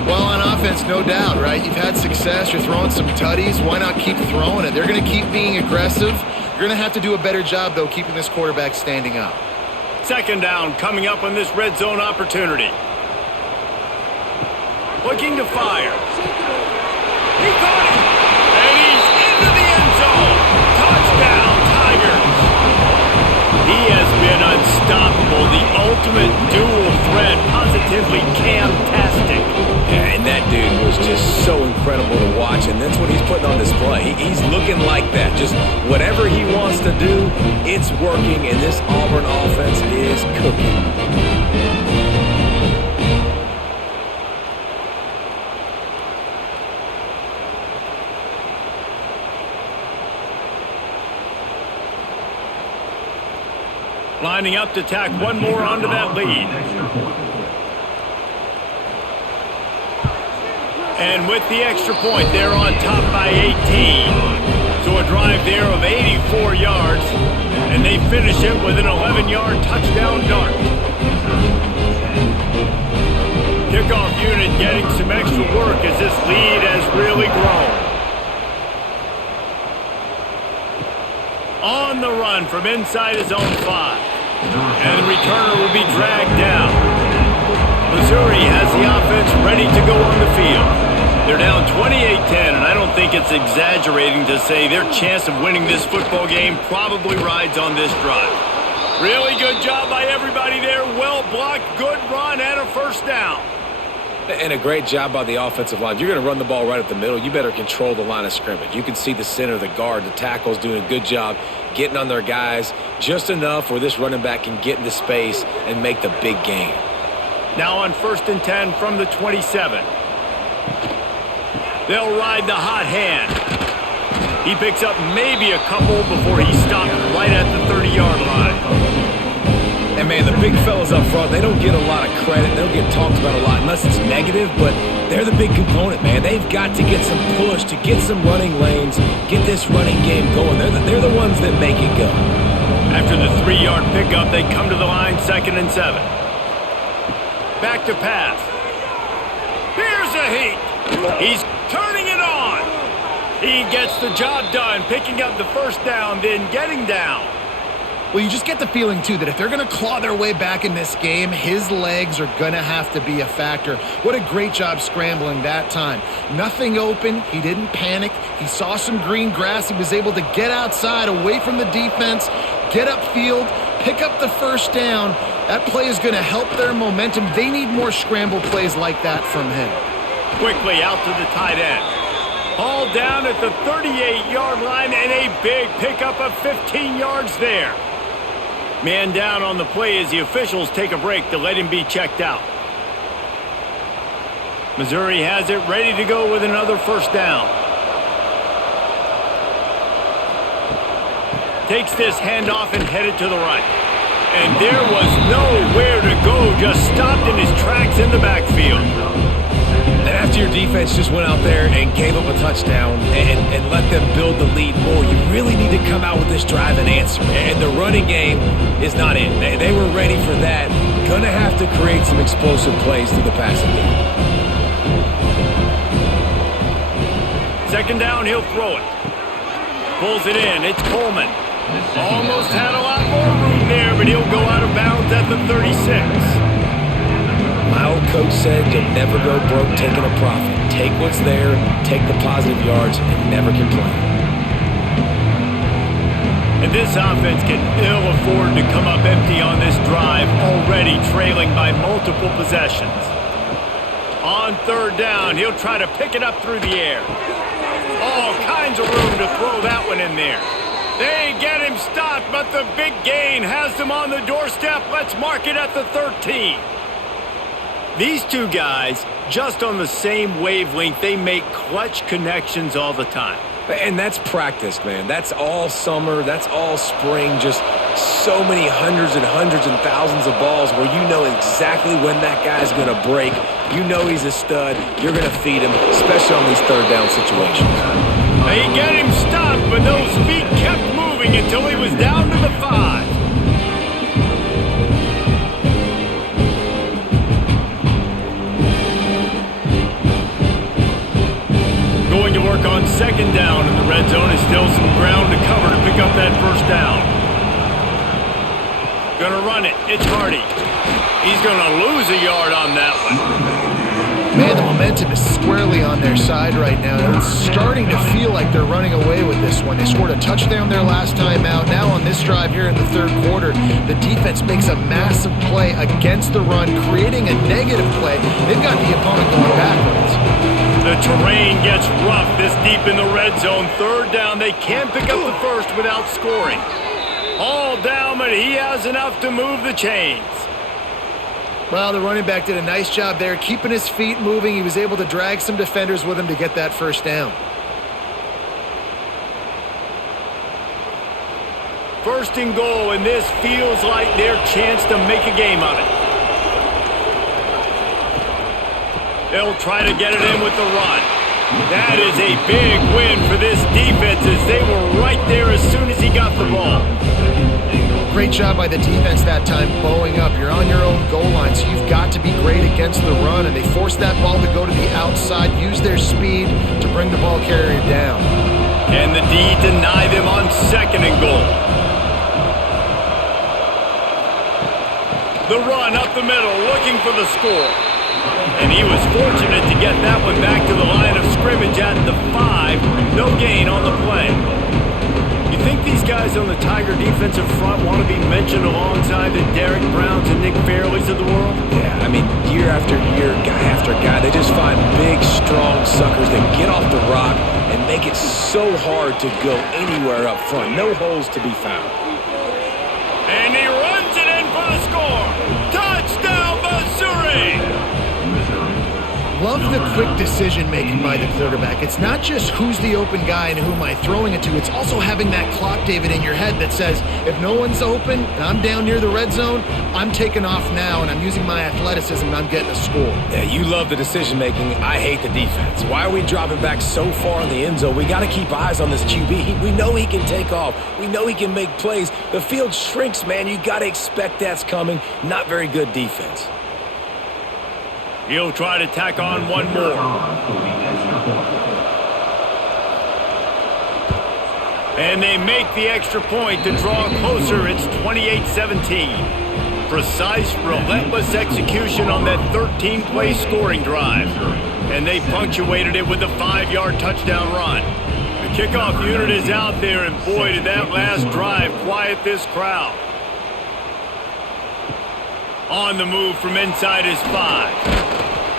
Well, on offense, no doubt, right? You've had success. You're throwing some tutties. Why not keep throwing it? They're going to keep being aggressive. You're going to have to do a better job, though, keeping this quarterback standing up. Second down coming up on this red zone opportunity. Looking to fire. He caught it! And he's into the end zone! Touchdown, Tigers! He has been unstoppable. The ultimate dual threat. Positively camtastic. Yeah, and that dude was just so incredible to watch, and that's what he's putting on display. He's looking like that. Just whatever he wants to do, it's working, and this Auburn offense is cooking. Lining up to tack one more onto that lead. And with the extra point, they're on top by 18. So a drive there of 84 yards, and they finish it with an 11-yard touchdown dart. Kickoff unit getting some extra work as this lead has really grown. On the run from inside his own 5. And the returner will be dragged down. Missouri has the offense ready to go on the field. They're down 28-10, and I don't think it's exaggerating to say their chance of winning this football game probably rides on this drive. Really good job by everybody there. Well blocked, good run, and a first down. And a great job by the offensive line. You're going to run the ball right up the middle. You better control the line of scrimmage. You can see the center, the guard, the tackles doing a good job getting on their guys just enough where this running back can get into space and make the big gain. Now on 1st and 10 from the 27. They'll ride the hot hand. He picks up maybe a couple before he stopped right at the 30-yard line. And, man, the big fellas up front, they don't get a lot of credit. They don't get talked about a lot unless it's negative, but they're the big component, man. They've got to get some push, to get some running lanes, get this running game going. They're the ones that make it go. After the 3-yard pickup, they come to the line, 2nd and 7. Back to pass. Here's a heat. He's turning it on. He gets the job done, picking up the first down, then getting down. Well, you just get the feeling, too, that if they're going to claw their way back in this game, his legs are going to have to be a factor. What a great job scrambling that time. Nothing open. He didn't panic. He saw some green grass. He was able to get outside, away from the defense, get upfield, pick up the first down. That play is going to help their momentum. They need more scramble plays like that from him. Quickly out to the tight end. Hauled down at the 38-yard line, and a big pickup of 15 yards there. Man down on the play as the officials take a break to let him be checked out. Missouri has it ready to go with another first down. Takes this handoff and headed to the right. And there was nowhere to go, just stopped in his tracks in the backfield. And after your defense just went out there and gave up a touchdown and let them build the lead more, you really need to come out with this drive and answer. And the running game is not in. They were ready for that. Going to have to create some explosive plays through the passing game. 2nd down, he'll throw it. Pulls it in. It's Coleman. Almost had a lot more room there, but he'll go out of bounds at the 36. My old coach said you'll never go broke taking a profit. Take what's there, take the positive yards, and never complain. And this offense can ill afford to come up empty on this drive, already trailing by multiple possessions. On 3rd down, he'll try to pick it up through the air. All kinds of room to throw that one in there. They get him stopped, but the big gain has them on the doorstep. Let's mark it at the 13. These two guys, just on the same wavelength, they make clutch connections all the time. And that's practice, man. That's all summer. That's all spring. Just so many hundreds and thousands of balls where you know exactly when that guy's going to break. You know he's a stud. You're going to feed him, especially on these 3rd down situations. They get him stopped, but those feet kept moving until he was down to the 5. Going to work on 2nd down in the red zone. Is still some ground to cover to pick up that first down. Gonna run it. It's Hardy. He's gonna lose a yard on that one. Man, the momentum is squarely on their side right now. It's starting to feel like they're running away with this one. They scored a touchdown their last time out. Now on this drive here in the 3rd quarter, the defense makes a massive play against the run, creating a negative play. They've got the opponent going backwards. The terrain gets rough this deep in the red zone. 3rd down, they can't pick up the first without scoring. All down, but he has enough to move the chains. Well, the running back did a nice job there, keeping his feet moving. He was able to drag some defenders with him to get that first down. 1st and goal, and this feels like their chance to make a game of it. They'll try to get it in with the run. That is a big win for this defense as they were right there as soon as he got the ball. Great job by the defense that time, bowing up. You're on your own goal line, so you've got to be great against the run, and they forced that ball to go to the outside, use their speed to bring the ball carrier down. And the D deny them on 2nd and goal. The run up the middle, looking for the score. And he was fortunate to get that one back to the line of scrimmage at the 5. No gain on the play. You think these guys on the Tiger defensive front want to be mentioned alongside the Derek Browns and Nick Fairleys of the world? Yeah, I mean, year after year, guy after guy, they just find big, strong suckers that get off the rock and make it so hard to go anywhere up front. No holes to be found. And he runs it in for the score. Touchdown, Missouri! Love the quick decision-making by the quarterback. It's not just who's the open guy and who am I throwing it to. It's also having that clock, David, in your head that says, if no one's open and I'm down near the red zone, I'm taking off now and I'm using my athleticism and I'm getting a score. Yeah, you love the decision-making. I hate the defense. Why are we dropping back so far in the end zone? We got to keep eyes on this QB. We know he can take off. We know he can make plays. The field shrinks, man. You got to expect that's coming. Not very good defense. He'll try to tack on one more. And they make the extra point to draw closer. It's 28-17. Precise, relentless execution on that 13-play scoring drive. And they punctuated it with a 5-yard touchdown run. The kickoff unit is out there, and boy, did that last drive quiet this crowd. On the move from inside his 5.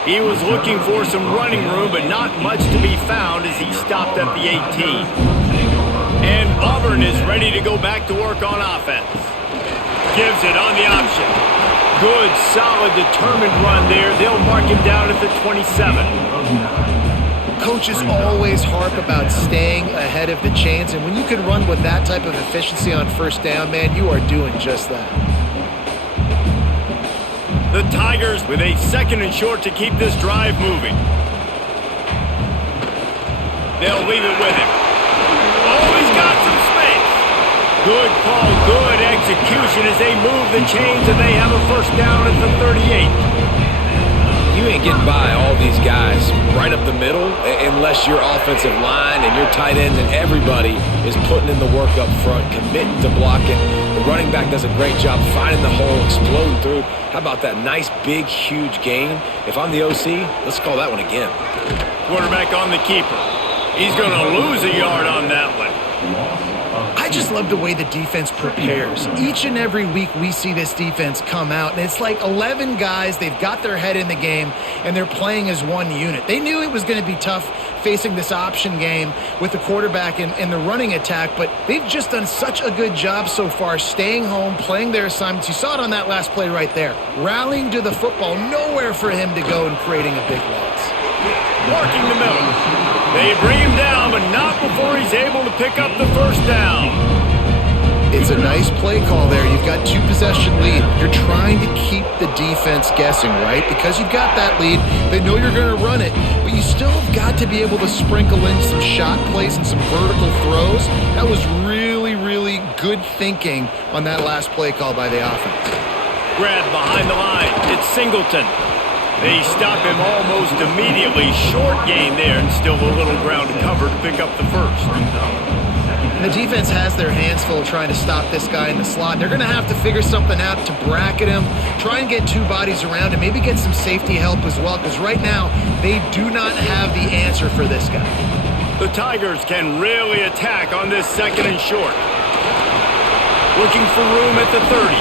He was looking for some running room, but not much to be found as he stopped at the 18. And Auburn is ready to go back to work on offense. Gives it on the option. Good, solid, determined run there. They'll mark him down at the 27. Coaches always harp about staying ahead of the chains, and when you can run with that type of efficiency on first down, man, you are doing just that. The Tigers with a 2nd and short to keep this drive moving. They'll leave it with him. Oh, he's got some space. Good call, good execution as they move the chains, and they have a first down at the 38. You ain't getting by all these guys right up the middle unless your offensive line and your tight ends and everybody is putting in the work up front, committing to blocking. The running back does a great job finding the hole, exploding through. How about that nice, big, huge gain? If I'm the OC, let's call that one again. Quarterback on the keeper. He's going to lose a yard on that one. I just love the way the defense prepares. Each and every week we see this defense come out, and it's like 11 guys. They've got their head in the game, and they're playing as one unit. They knew it was going to be tough facing this option game with the quarterback and the running attack, but they've just done such a good job so far staying home, playing their assignments. You saw it on that last play right there. Rallying to the football, nowhere for him to go and creating a big loss. Working the middle. They bring him down, but not before he's able to pick up the first down. It's a nice play call there. You've got 2-possession lead. You're trying to keep the defense guessing, right? Because you've got that lead, they know you're going to run it, but you still have got to be able to sprinkle in some shot plays and some vertical throws. That was really, really good thinking on that last play call by the offense. Grab behind the line. It's Singleton. They stop him almost immediately. Short gain there, and still a little ground to cover to pick up the first. And the defense has their hands full trying to stop this guy in the slot. They're going to have to figure something out to bracket him, try and get 2 bodies around him, maybe get some safety help as well, because right now they do not have the answer for this guy. The Tigers can really attack on this 2nd and short. Looking for room at the 30.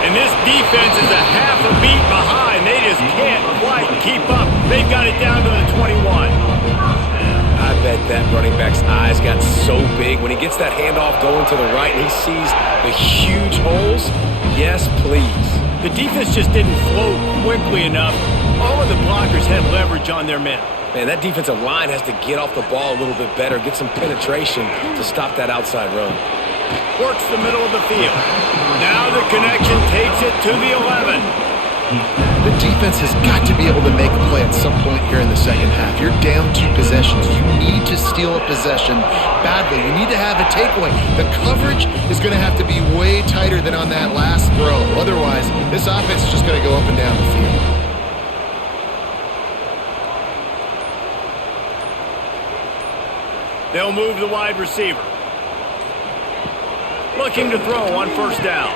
And this defense is a half a beat behind. They just can't quite keep up. They've got it down to the 21. I bet that running back's eyes got so big when he gets that handoff going to the right and he sees the huge holes. Yes, please. The defense just didn't flow quickly enough. All of the blockers had leverage on their men. Man, that defensive line has to get off the ball a little bit better, get some penetration to stop that outside run. Works the middle of the field. Now the connection takes it to the 11. The defense has got to be able to make a play at some point here in the second half. You're down 2 possessions. You need to steal a possession badly. You need to have a takeaway. The coverage is going to have to be way tighter than on that last throw. Otherwise, this offense is just going to go up and down the field. They'll move the wide receiver. Looking to throw on first down.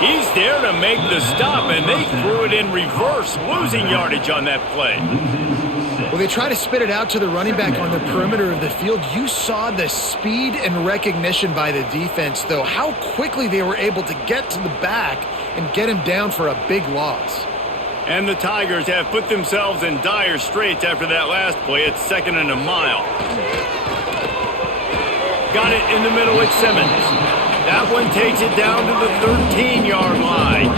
He's there to make the stop, and they threw it in reverse, losing yardage on that play. Well, they try to spit it out to the running back on the perimeter of the field. You saw the speed and recognition by the defense, though, how quickly they were able to get to the back and get him down for a big loss. And the Tigers have put themselves in dire straits after that last play. It's 2nd and a mile. Got it in the middle with Simmons. That one takes it down to the 13-yard line.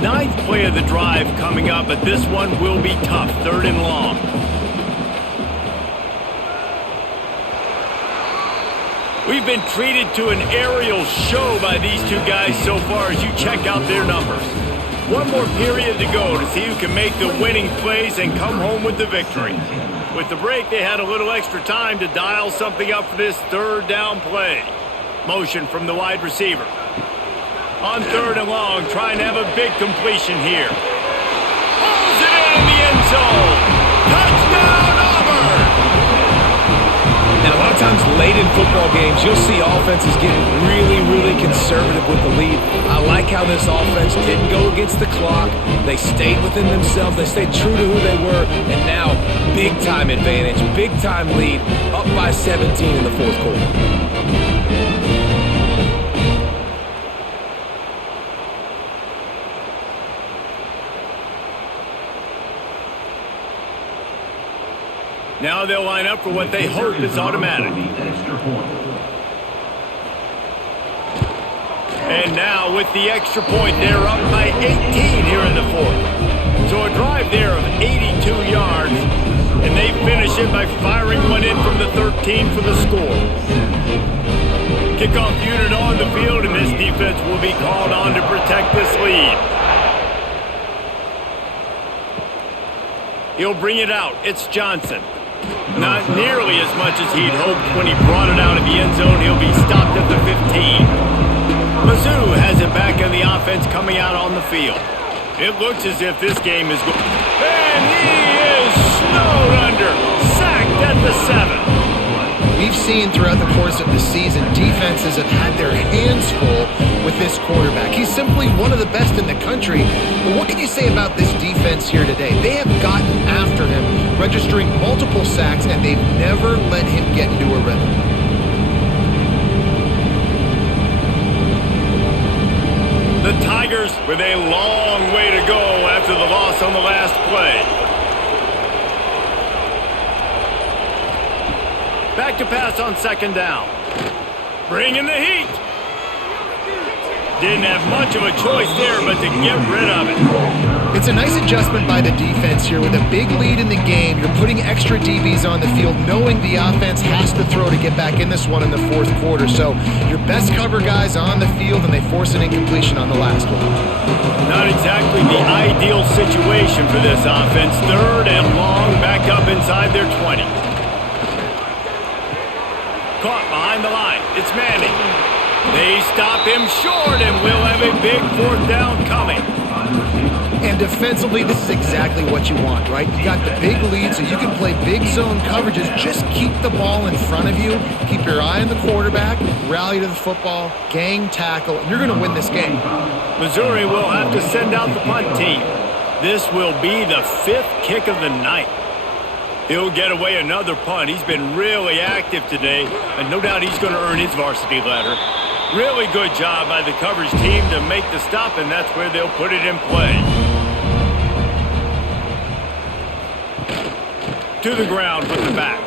Ninth play of the drive coming up, but this one will be tough. 3rd and long. We've been treated to an aerial show by these two guys so far as you check out their numbers. One more period to go to see who can make the winning plays and come home with the victory. With the break, they had a little extra time to dial something up for this 3rd down play. Motion from the wide receiver. On 3rd and long, trying to have a big completion here. Pulls it in the end zone. Touchdown, Auburn! And a lot of times late in football games, you'll see offenses getting really, really conservative with the lead. I like how this offense didn't go against the clock. They stayed within themselves. They stayed true to who they were. And now, big-time advantage, big-time lead, up by 17 in the 4th quarter. Now they'll line up for what they hope is automatic. And now with the extra point, they're up by 18 here in the 4th. So a drive there of 82 yards, and they finish it by firing one in from the 13 for the score. Kickoff unit on the field, and this defense will be called on to protect this lead. He'll bring it out. It's Johnson. Not nearly as much as he'd hoped when he brought it out of the end zone. He'll be stopped at the 15. Mizzou has it back in the offense coming out on the field. It looks as if this game is going. And he is snowed under. Sacked at the 7. We've seen throughout the course of the season, defenses have had their hands full with this quarterback. He's simply one of the best in the country. But what can you say about this defense here today? They have gotten after him, registering multiple sacks, and they've never let him get into a rhythm. The Tigers with a long way to go after the loss on the last play. Back to pass on 2nd down. Bringing the heat. Didn't have much of a choice there, but to get rid of it. It's a nice adjustment by the defense here. With a big lead in the game, you're putting extra DBs on the field, knowing the offense has to throw to get back in this one in the 4th quarter. So your best cover guys on the field, and they force an incompletion on the last one. Not exactly the ideal situation for this offense. 3rd and long, back up inside their 20. Caught behind the line. It's Manning. They stop him short, and we'll have a big 4th down coming. And defensively, this is exactly what you want, right? You got the big lead, so you can play big zone coverages. Just keep the ball in front of you. Keep your eye on the quarterback. Rally to the football. Gang tackle. And you're going to win this game. Missouri will have to send out the punt team. This will be the 5th kick of the night. He'll get away another punt. He's been really active today, and no doubt he's going to earn his varsity letter. Really good job by the coverage team to make the stop, and that's where they'll put it in play. To the ground with the back.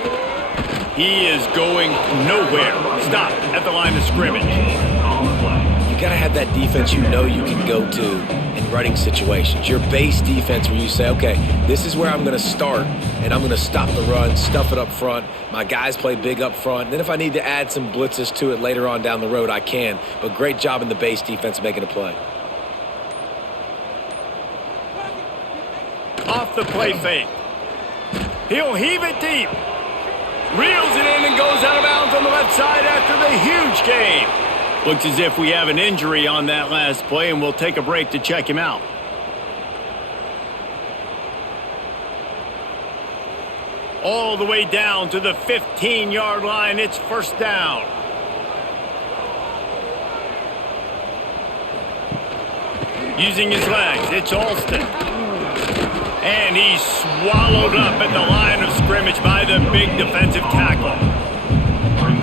He is going nowhere. Stop at the line of scrimmage. You got to have that defense you know you can go to in running situations. Your base defense where you say, okay, this is where I'm going to start, and I'm going to stop the run, stuff it up front. My guys play big up front. And then if I need to add some blitzes to it later on down the road, I can. But great job in the base defense making a play. Off the play fake. He'll heave it deep. Reels it in and goes out of bounds on the left side after the huge gain. Looks as if we have an injury on that last play, and we'll take a break to check him out. All the way down to the 15-yard line. It's first down. Using his legs, it's Alston. And he's swallowed up at the line of scrimmage by the big defensive tackle.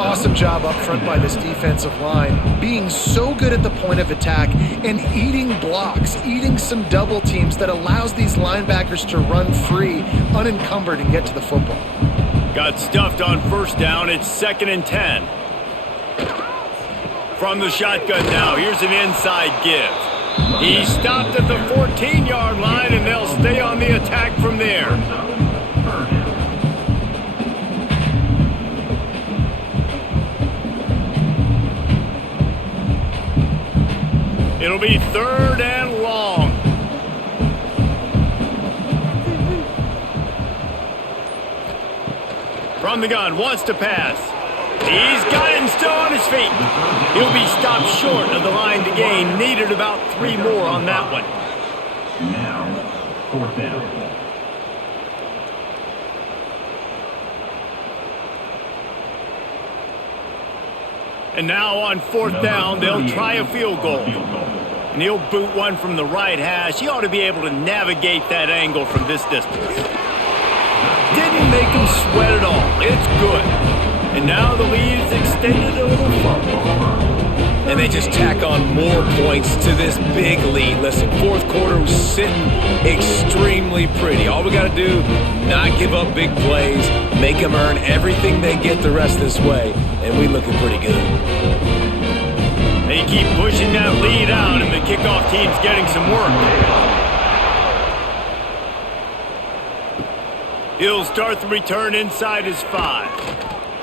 Awesome job up front by this defensive line, being so good at the point of attack and eating blocks, eating some double teams that allows these linebackers to run free, unencumbered, and get to the football. Got stuffed on first down. It's 2nd and 10. From the shotgun now, here's an inside give. He stopped at the 14-yard line, and they'll stay on the attack from there. It'll be 3rd and long. From the gun, wants to pass. He's got him still on his feet. He'll be stopped short of the line to gain. Needed about 3 more on that one. Now, 4th down. And now on 4th down, they'll try a field goal. And he'll boot one from the right hash. He ought to be able to navigate that angle from this distance. Didn't make him sweat at all. It's good. And now the lead is extended a little further. And they just tack on more points to this big lead. Listen, 4th quarter was sitting extremely pretty. All we got to do, not give up big plays, make them earn everything they get the rest of this way, and we looking pretty good. They keep pushing that lead out, and the kickoff team's getting some work. He'll start the return inside his 5.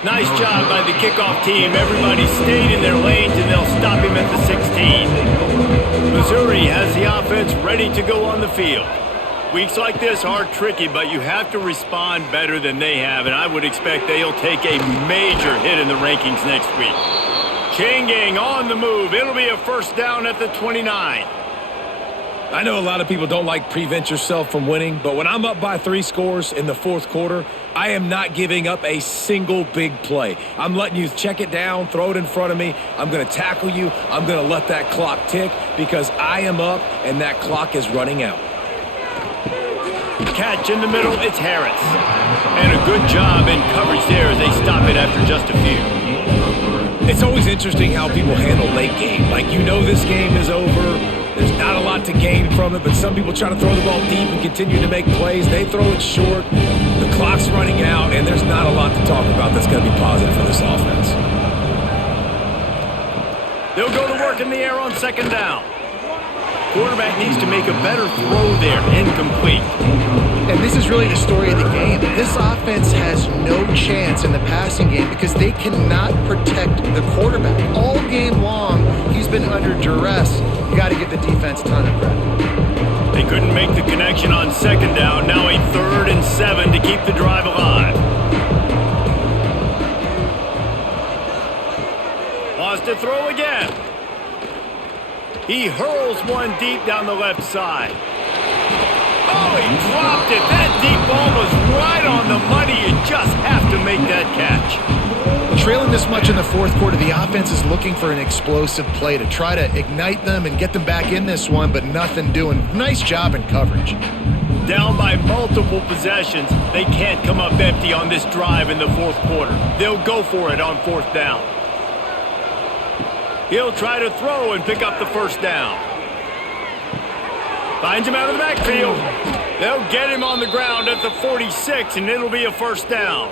Nice job by the kickoff team. Everybody stayed in their lanes, and they'll stop him at the 16. Missouri has the offense ready to go on the field. Weeks like this are tricky, but you have to respond better than they have, and I would expect they'll take a major hit in the rankings next week. Chain gang on the move. It'll be a first down at the 29. I know a lot of people don't like prevent yourself from winning, but when I'm up by 3 scores in the 4th quarter, I am not giving up a single big play. I'm letting you check it down, throw it in front of me. I'm going to tackle you. I'm going to let that clock tick because I am up and that clock is running out. Catch in the middle, it's Harris. And a good job in coverage there as they stop it after just a few. It's always interesting how people handle late game. Like, you know this game is over. There's not a lot to gain from it, but some people try to throw the ball deep and continue to make plays. They throw it short. The clock's running out, and there's not a lot to talk about that's going to be positive for this offense. They'll go to work in the air on 2nd down. Quarterback needs to make a better throw there. Incomplete. And this is really the story of the game. This offense has no chance in the passing game because they cannot protect the quarterback. All game long, he's been under duress. You got to give the defense a ton of credit. They couldn't make the connection on 2nd down. Now a 3rd and 7 to keep the drive alive. Wants to throw again. He hurls one deep down the left side. Oh, he dropped it. That deep ball was right on the money. You just have to make that catch. Trailing this much in the 4th quarter, the offense is looking for an explosive play to try to ignite them and get them back in this one, but nothing doing. Nice job in coverage. Down by multiple possessions, they can't come up empty on this drive in the 4th quarter. They'll go for it on 4th down. He'll try to throw and pick up the first down. Finds him out of the backfield. They'll get him on the ground at the 46, and it'll be a first down.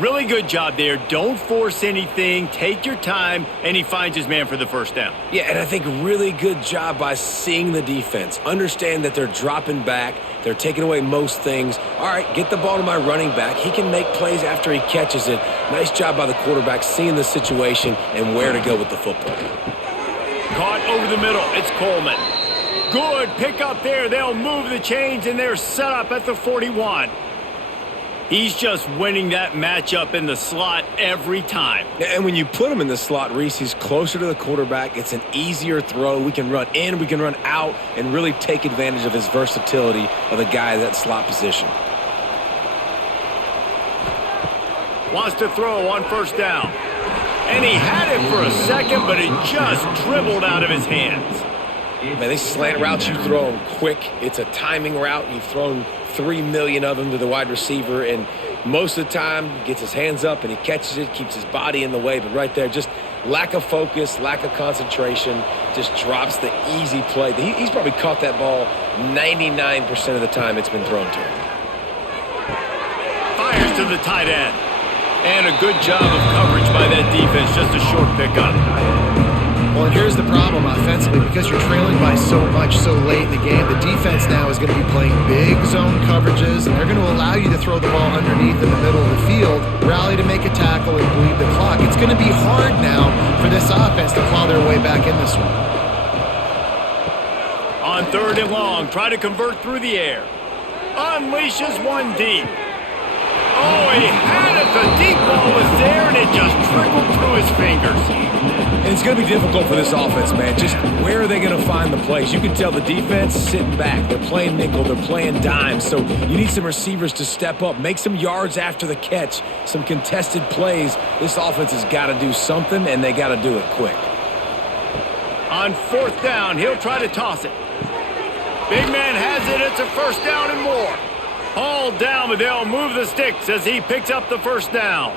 Really good job there. Don't force anything. Take your time, and he finds his man for the first down. Yeah, and I think really good job by seeing the defense. Understand that they're dropping back. They're taking away most things. All right, get the ball to my running back. He can make plays after he catches it. Nice job by the quarterback seeing the situation and where to go with the football. Caught over the middle. It's Coleman. Good pick up there. They'll move the chains, and they're set up at the 41. He's just winning that matchup in the slot every time. And when you put him in the slot, Reese, he's closer to the quarterback. It's an easier throw. We can run in, we can run out, and really take advantage of his versatility of the guy at that slot position. Wants to throw on first down. And he had it for a second, but it just dribbled out of his hands. Man, these slant routes, you throw them quick. It's a timing route. You've thrown 3 million of them to the wide receiver, and most of the time gets his hands up and he catches it, keeps his body in the way. But right there, just lack of focus, lack of concentration, just drops the easy play. He's probably caught that ball 99% of the time it's been thrown to him. Fires to the tight end. And a good job of coverage by that defense, just a short pickup. Well, and here's the problem offensively. Because you're trailing by so much so late in the game, the defense now is going to be playing big zone coverages, and they're going to allow you to throw the ball underneath in the middle of the field, rally to make a tackle, and bleed the clock. It's going to be hard now for this offense to claw their way back in this one. On third and long, try to convert through the air. Unleashes one deep. Oh, he had it. The deep ball was there, and it just trickled through his fingers. And it's going to be difficult for this offense, man. Just where are they going to find the plays? You can tell the defense sitting back. They're playing nickel. They're playing dime. So you need some receivers to step up, make some yards after the catch, some contested plays. This offense has got to do something, and they got to do it quick. On fourth down, he'll try to toss it. Big man has it. It's a first down and more. Hauled down, but they'll move the sticks as he picks up the first down.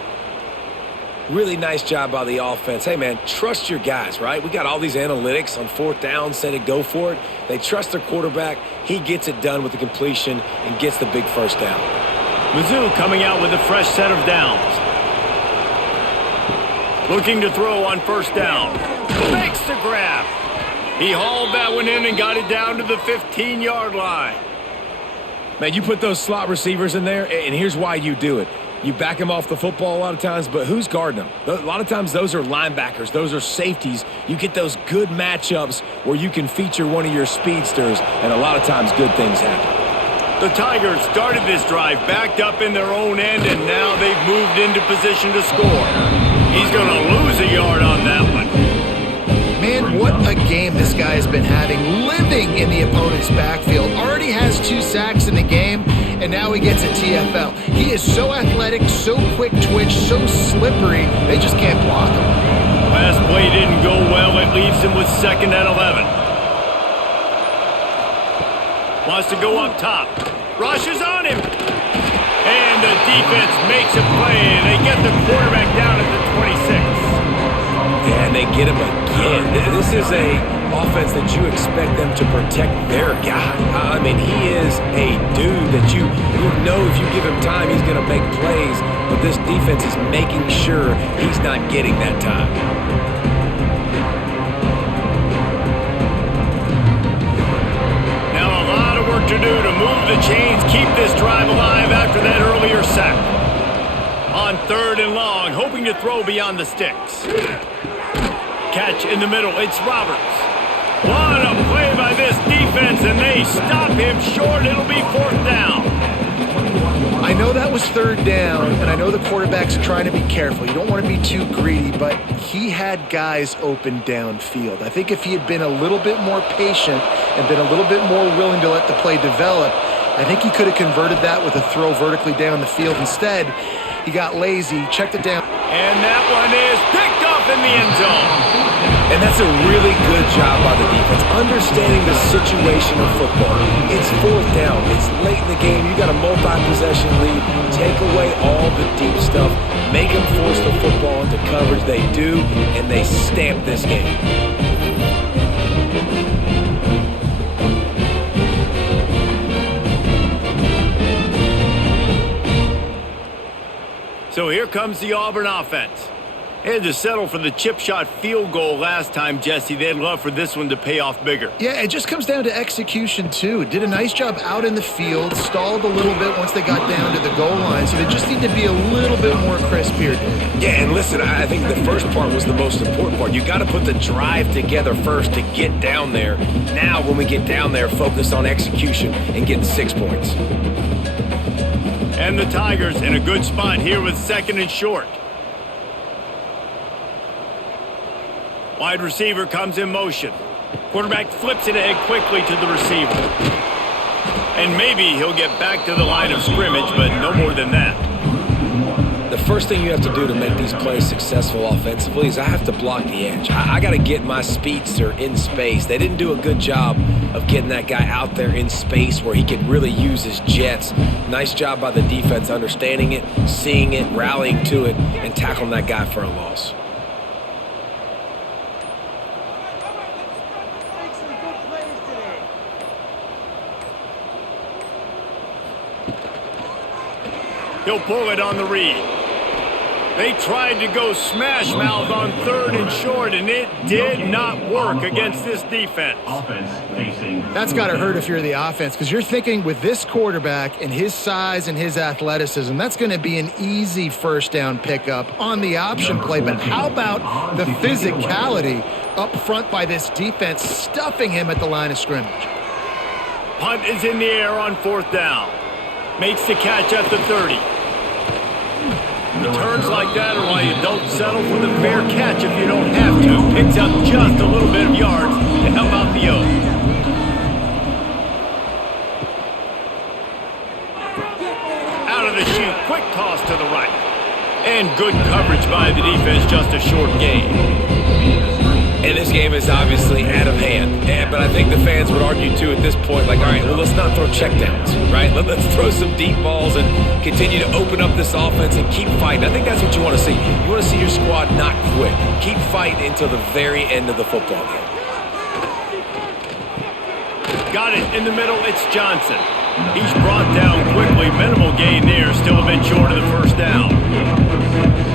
Really nice job by the offense. Hey, man, trust your guys, right? We got all these analytics on fourth down, said it, go for it. They trust their quarterback. He gets it done with the completion and gets the big first down. Mizzou coming out with a fresh set of downs. Looking to throw on first down. Makes the grab. He hauled that one in and got it down to the 15-yard line. Man, you put those slot receivers in there, and here's why you do it. You back them off the football a lot of times, but who's guarding them? A lot of times those are linebackers. Those are safeties. You get those good matchups where you can feature one of your speedsters, and a lot of times good things happen. The Tigers started this drive backed up in their own end, and now they've moved into position to score. He's going to lose a yard on that one. Man, what a game this guy has been having, living in the opponent's backfield. Already has 2 sacks in the game, and now he gets a TFL. He is so athletic, so quick twitch, so slippery, they just can't block him. Last play didn't go well. It leaves him with 2nd and 11. Wants to go up top. Rushes on him. And the defense makes a play, and they get the quarterback down at the 26. And they get him again. This is a offense that you expect them to protect their guy. I mean, he is a dude that you know if you give him time, he's going to make plays. But this defense is making sure he's not getting that time. Now a lot of work to do to move the chains, keep this drive alive after that earlier sack. On third and long, hoping to throw beyond the sticks. Catch in the middle, it's Roberts. What a play by this defense, and they stop him short. It'll be 4th down. I know that was 3rd down, and I know the quarterback's trying to be careful. You don't want to be too greedy, but he had guys open downfield. I think if he had been a little bit more patient and been a little bit more willing to let the play develop, I think he could have converted that with a throw vertically down the field. Instead, he got lazy, checked it down. And that one is picked up in the end zone. And that's a really good job by the defense, understanding the situation of football. It's 4th down. It's late in the game. You got a multi-possession lead. Take away all the deep stuff. Make them force the football into coverage. They do, and they stamp this game. So here comes the Auburn offense. They had to settle for the chip shot field goal last time, Jesse. They'd love for this one to pay off bigger. Yeah, it just comes down to execution, too. Did a nice job out in the field, stalled a little bit once they got down to the goal line, so they just need to be a little bit more crisp here, Dave. Yeah, and listen, I think the first part was the most important part. You got to put the drive together first to get down there. Now, when we get down there, focus on execution and getting 6 points. And the Tigers in a good spot here with 2nd and short. Wide receiver comes in motion. Quarterback flips it ahead quickly to the receiver. And maybe he'll get back to the line of scrimmage, but no more than that. The first thing you have to do to make these plays successful offensively is I have to block the edge. I got to get my speedster in space. They didn't do a good job of getting that guy out there in space where he could really use his jets. Nice job by the defense understanding it, seeing it, rallying to it, and tackling that guy for a loss. He'll pull it on the read. They tried to go smash mouth on 3rd and short, and it did not work against this defense. That's got to hurt if you're the offense, because you're thinking with this quarterback and his size and his athleticism, that's going to be an easy first down pickup on the option play. But how about the physicality up front by this defense, stuffing him at the line of scrimmage? Punt is in the air on 4th down. Makes the catch at the 30. Returns like that are why you don't settle for the fair catch if you don't have to. Picks up just a little bit of yards to help out the O. Out of the chute, quick toss to the right. And good coverage by the defense, just a short gain. And this game is obviously out of hand. But I think the fans would argue, too, at this point, like, all right, well, let's not throw checkdowns, right? Let's throw some deep balls and continue to open up this offense and keep fighting. I think that's what you want to see. You want to see your squad not quit. Keep fighting until the very end of the football game. Got it in the middle. It's Johnson. He's brought down quickly. Minimal gain there. Still a bit short of the first down.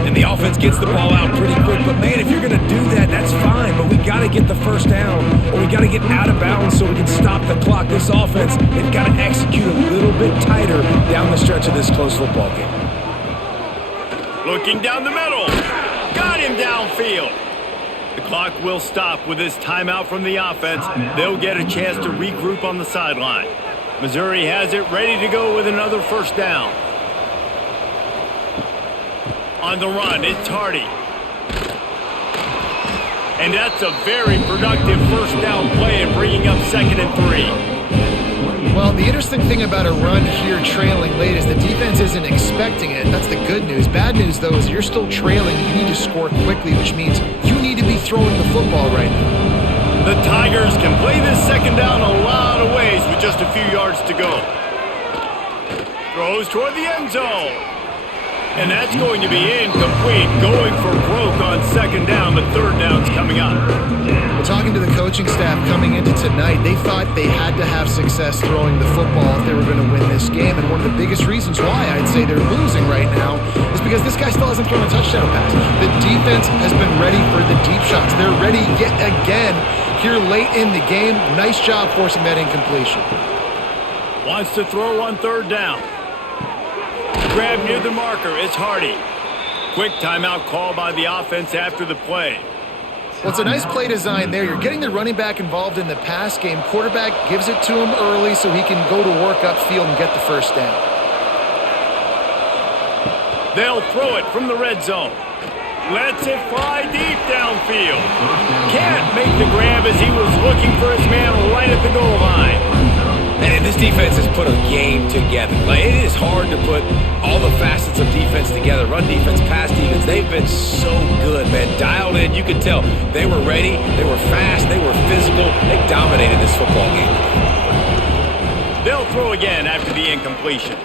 And the offense gets the ball out pretty quick. But, man, if you're going to do that, that's fine. But we got to get the first down, or we got to get out of bounds so we can stop the clock. This offense, they've got to execute a little bit tighter down the stretch of this close football game. Looking down the middle. Got him downfield. The clock will stop with this timeout from the offense. They'll get a chance to regroup on the sideline. Missouri has it ready to go with another first down. On the run, it's Hardy. And that's a very productive first down play and bringing up 2nd and 3. Well, the interesting thing about a run here trailing late is the defense isn't expecting it. That's the good news. Bad news, though, is you're still trailing. You need to score quickly, which means you need to be throwing the football right now. The Tigers can play this 2nd down a lot of ways with just a few yards to go. Throws toward the end zone. And that's going to be incomplete. Going for broke on 2nd down, but 3rd down's coming up. Well, talking to the coaching staff coming into tonight, they thought they had to have success throwing the football if they were going to win this game. And one of the biggest reasons why I'd say they're losing right now is because this guy still hasn't thrown a touchdown pass. The defense has been ready for the deep shots. They're ready yet again here late in the game. Nice job forcing that incompletion. Wants to throw on 3rd down. Grab near the marker. It's Hardy. Quick timeout call by the offense after the play. Well, it's a nice play design there. You're getting the running back involved in the pass game. Quarterback gives it to him early so he can go to work upfield and get the first down. They'll throw it from the red zone. Lets it fly deep downfield. Can't make the grab as he was looking for his man right at the goal line. And this defense has put a game together. Like, it is hard to put all the facets of defense together. Run defense, pass defense. They've been so good, man. Dialed in. You could tell they were ready. They were fast. They were physical. They dominated this football game. They'll throw again after the incompletion.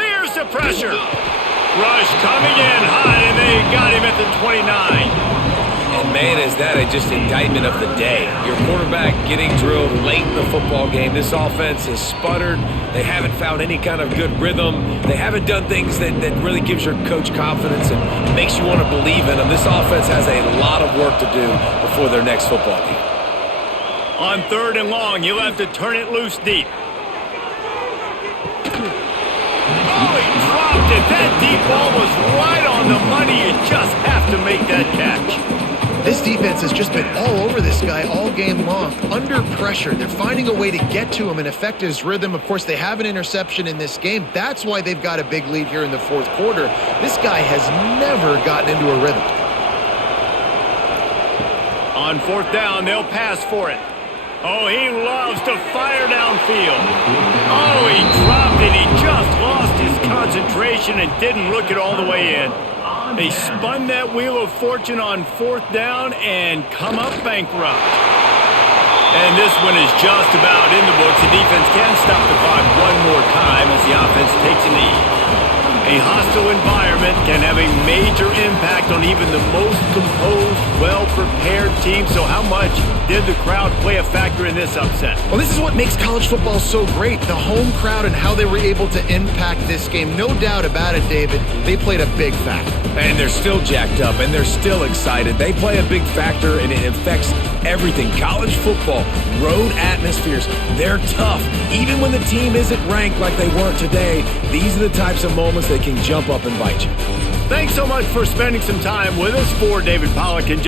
Here's the pressure. Rush coming in hot, and they got him at the 29. And, man, is that just indictment of the day. Your quarterback getting drilled late in the football game. This offense has sputtered. They haven't found any kind of good rhythm. They haven't done things that really gives your coach confidence and makes you want to believe in them. This offense has a lot of work to do before their next football game. On 3rd and long, you'll have to turn it loose deep. Oh, he dropped it. That deep ball was right on the money. You just have to make that catch. This defense has just been all over this guy all game long. Under pressure, they're finding a way to get to him and affect his rhythm. Of course, they have an interception in this game. That's why they've got a big lead here in the 4th quarter. This guy has never gotten into a rhythm. On 4th down, they'll pass for it. Oh, he loves to fire downfield. Oh, he dropped it. He just lost his concentration and didn't look it all the way in. They spun that wheel of fortune on 4th down and come up bankrupt. And this one is just about in the books. The defense can stop the clock one more time as the offense takes a knee. A hostile environment can have a major impact on even the most composed, well-prepared team. So how much did the crowd play a factor in this upset? Well, this is what makes college football so great, the home crowd and how they were able to impact this game. No doubt about it, David. They played a big factor. And they're still jacked up, and they're still excited. They play a big factor, and it affects everything. College football, road atmospheres, they're tough. Even when the team isn't ranked like they weren't today, these are the types of moments that can jump up and bite you. Thanks so much for spending some time with us. For David Pollack and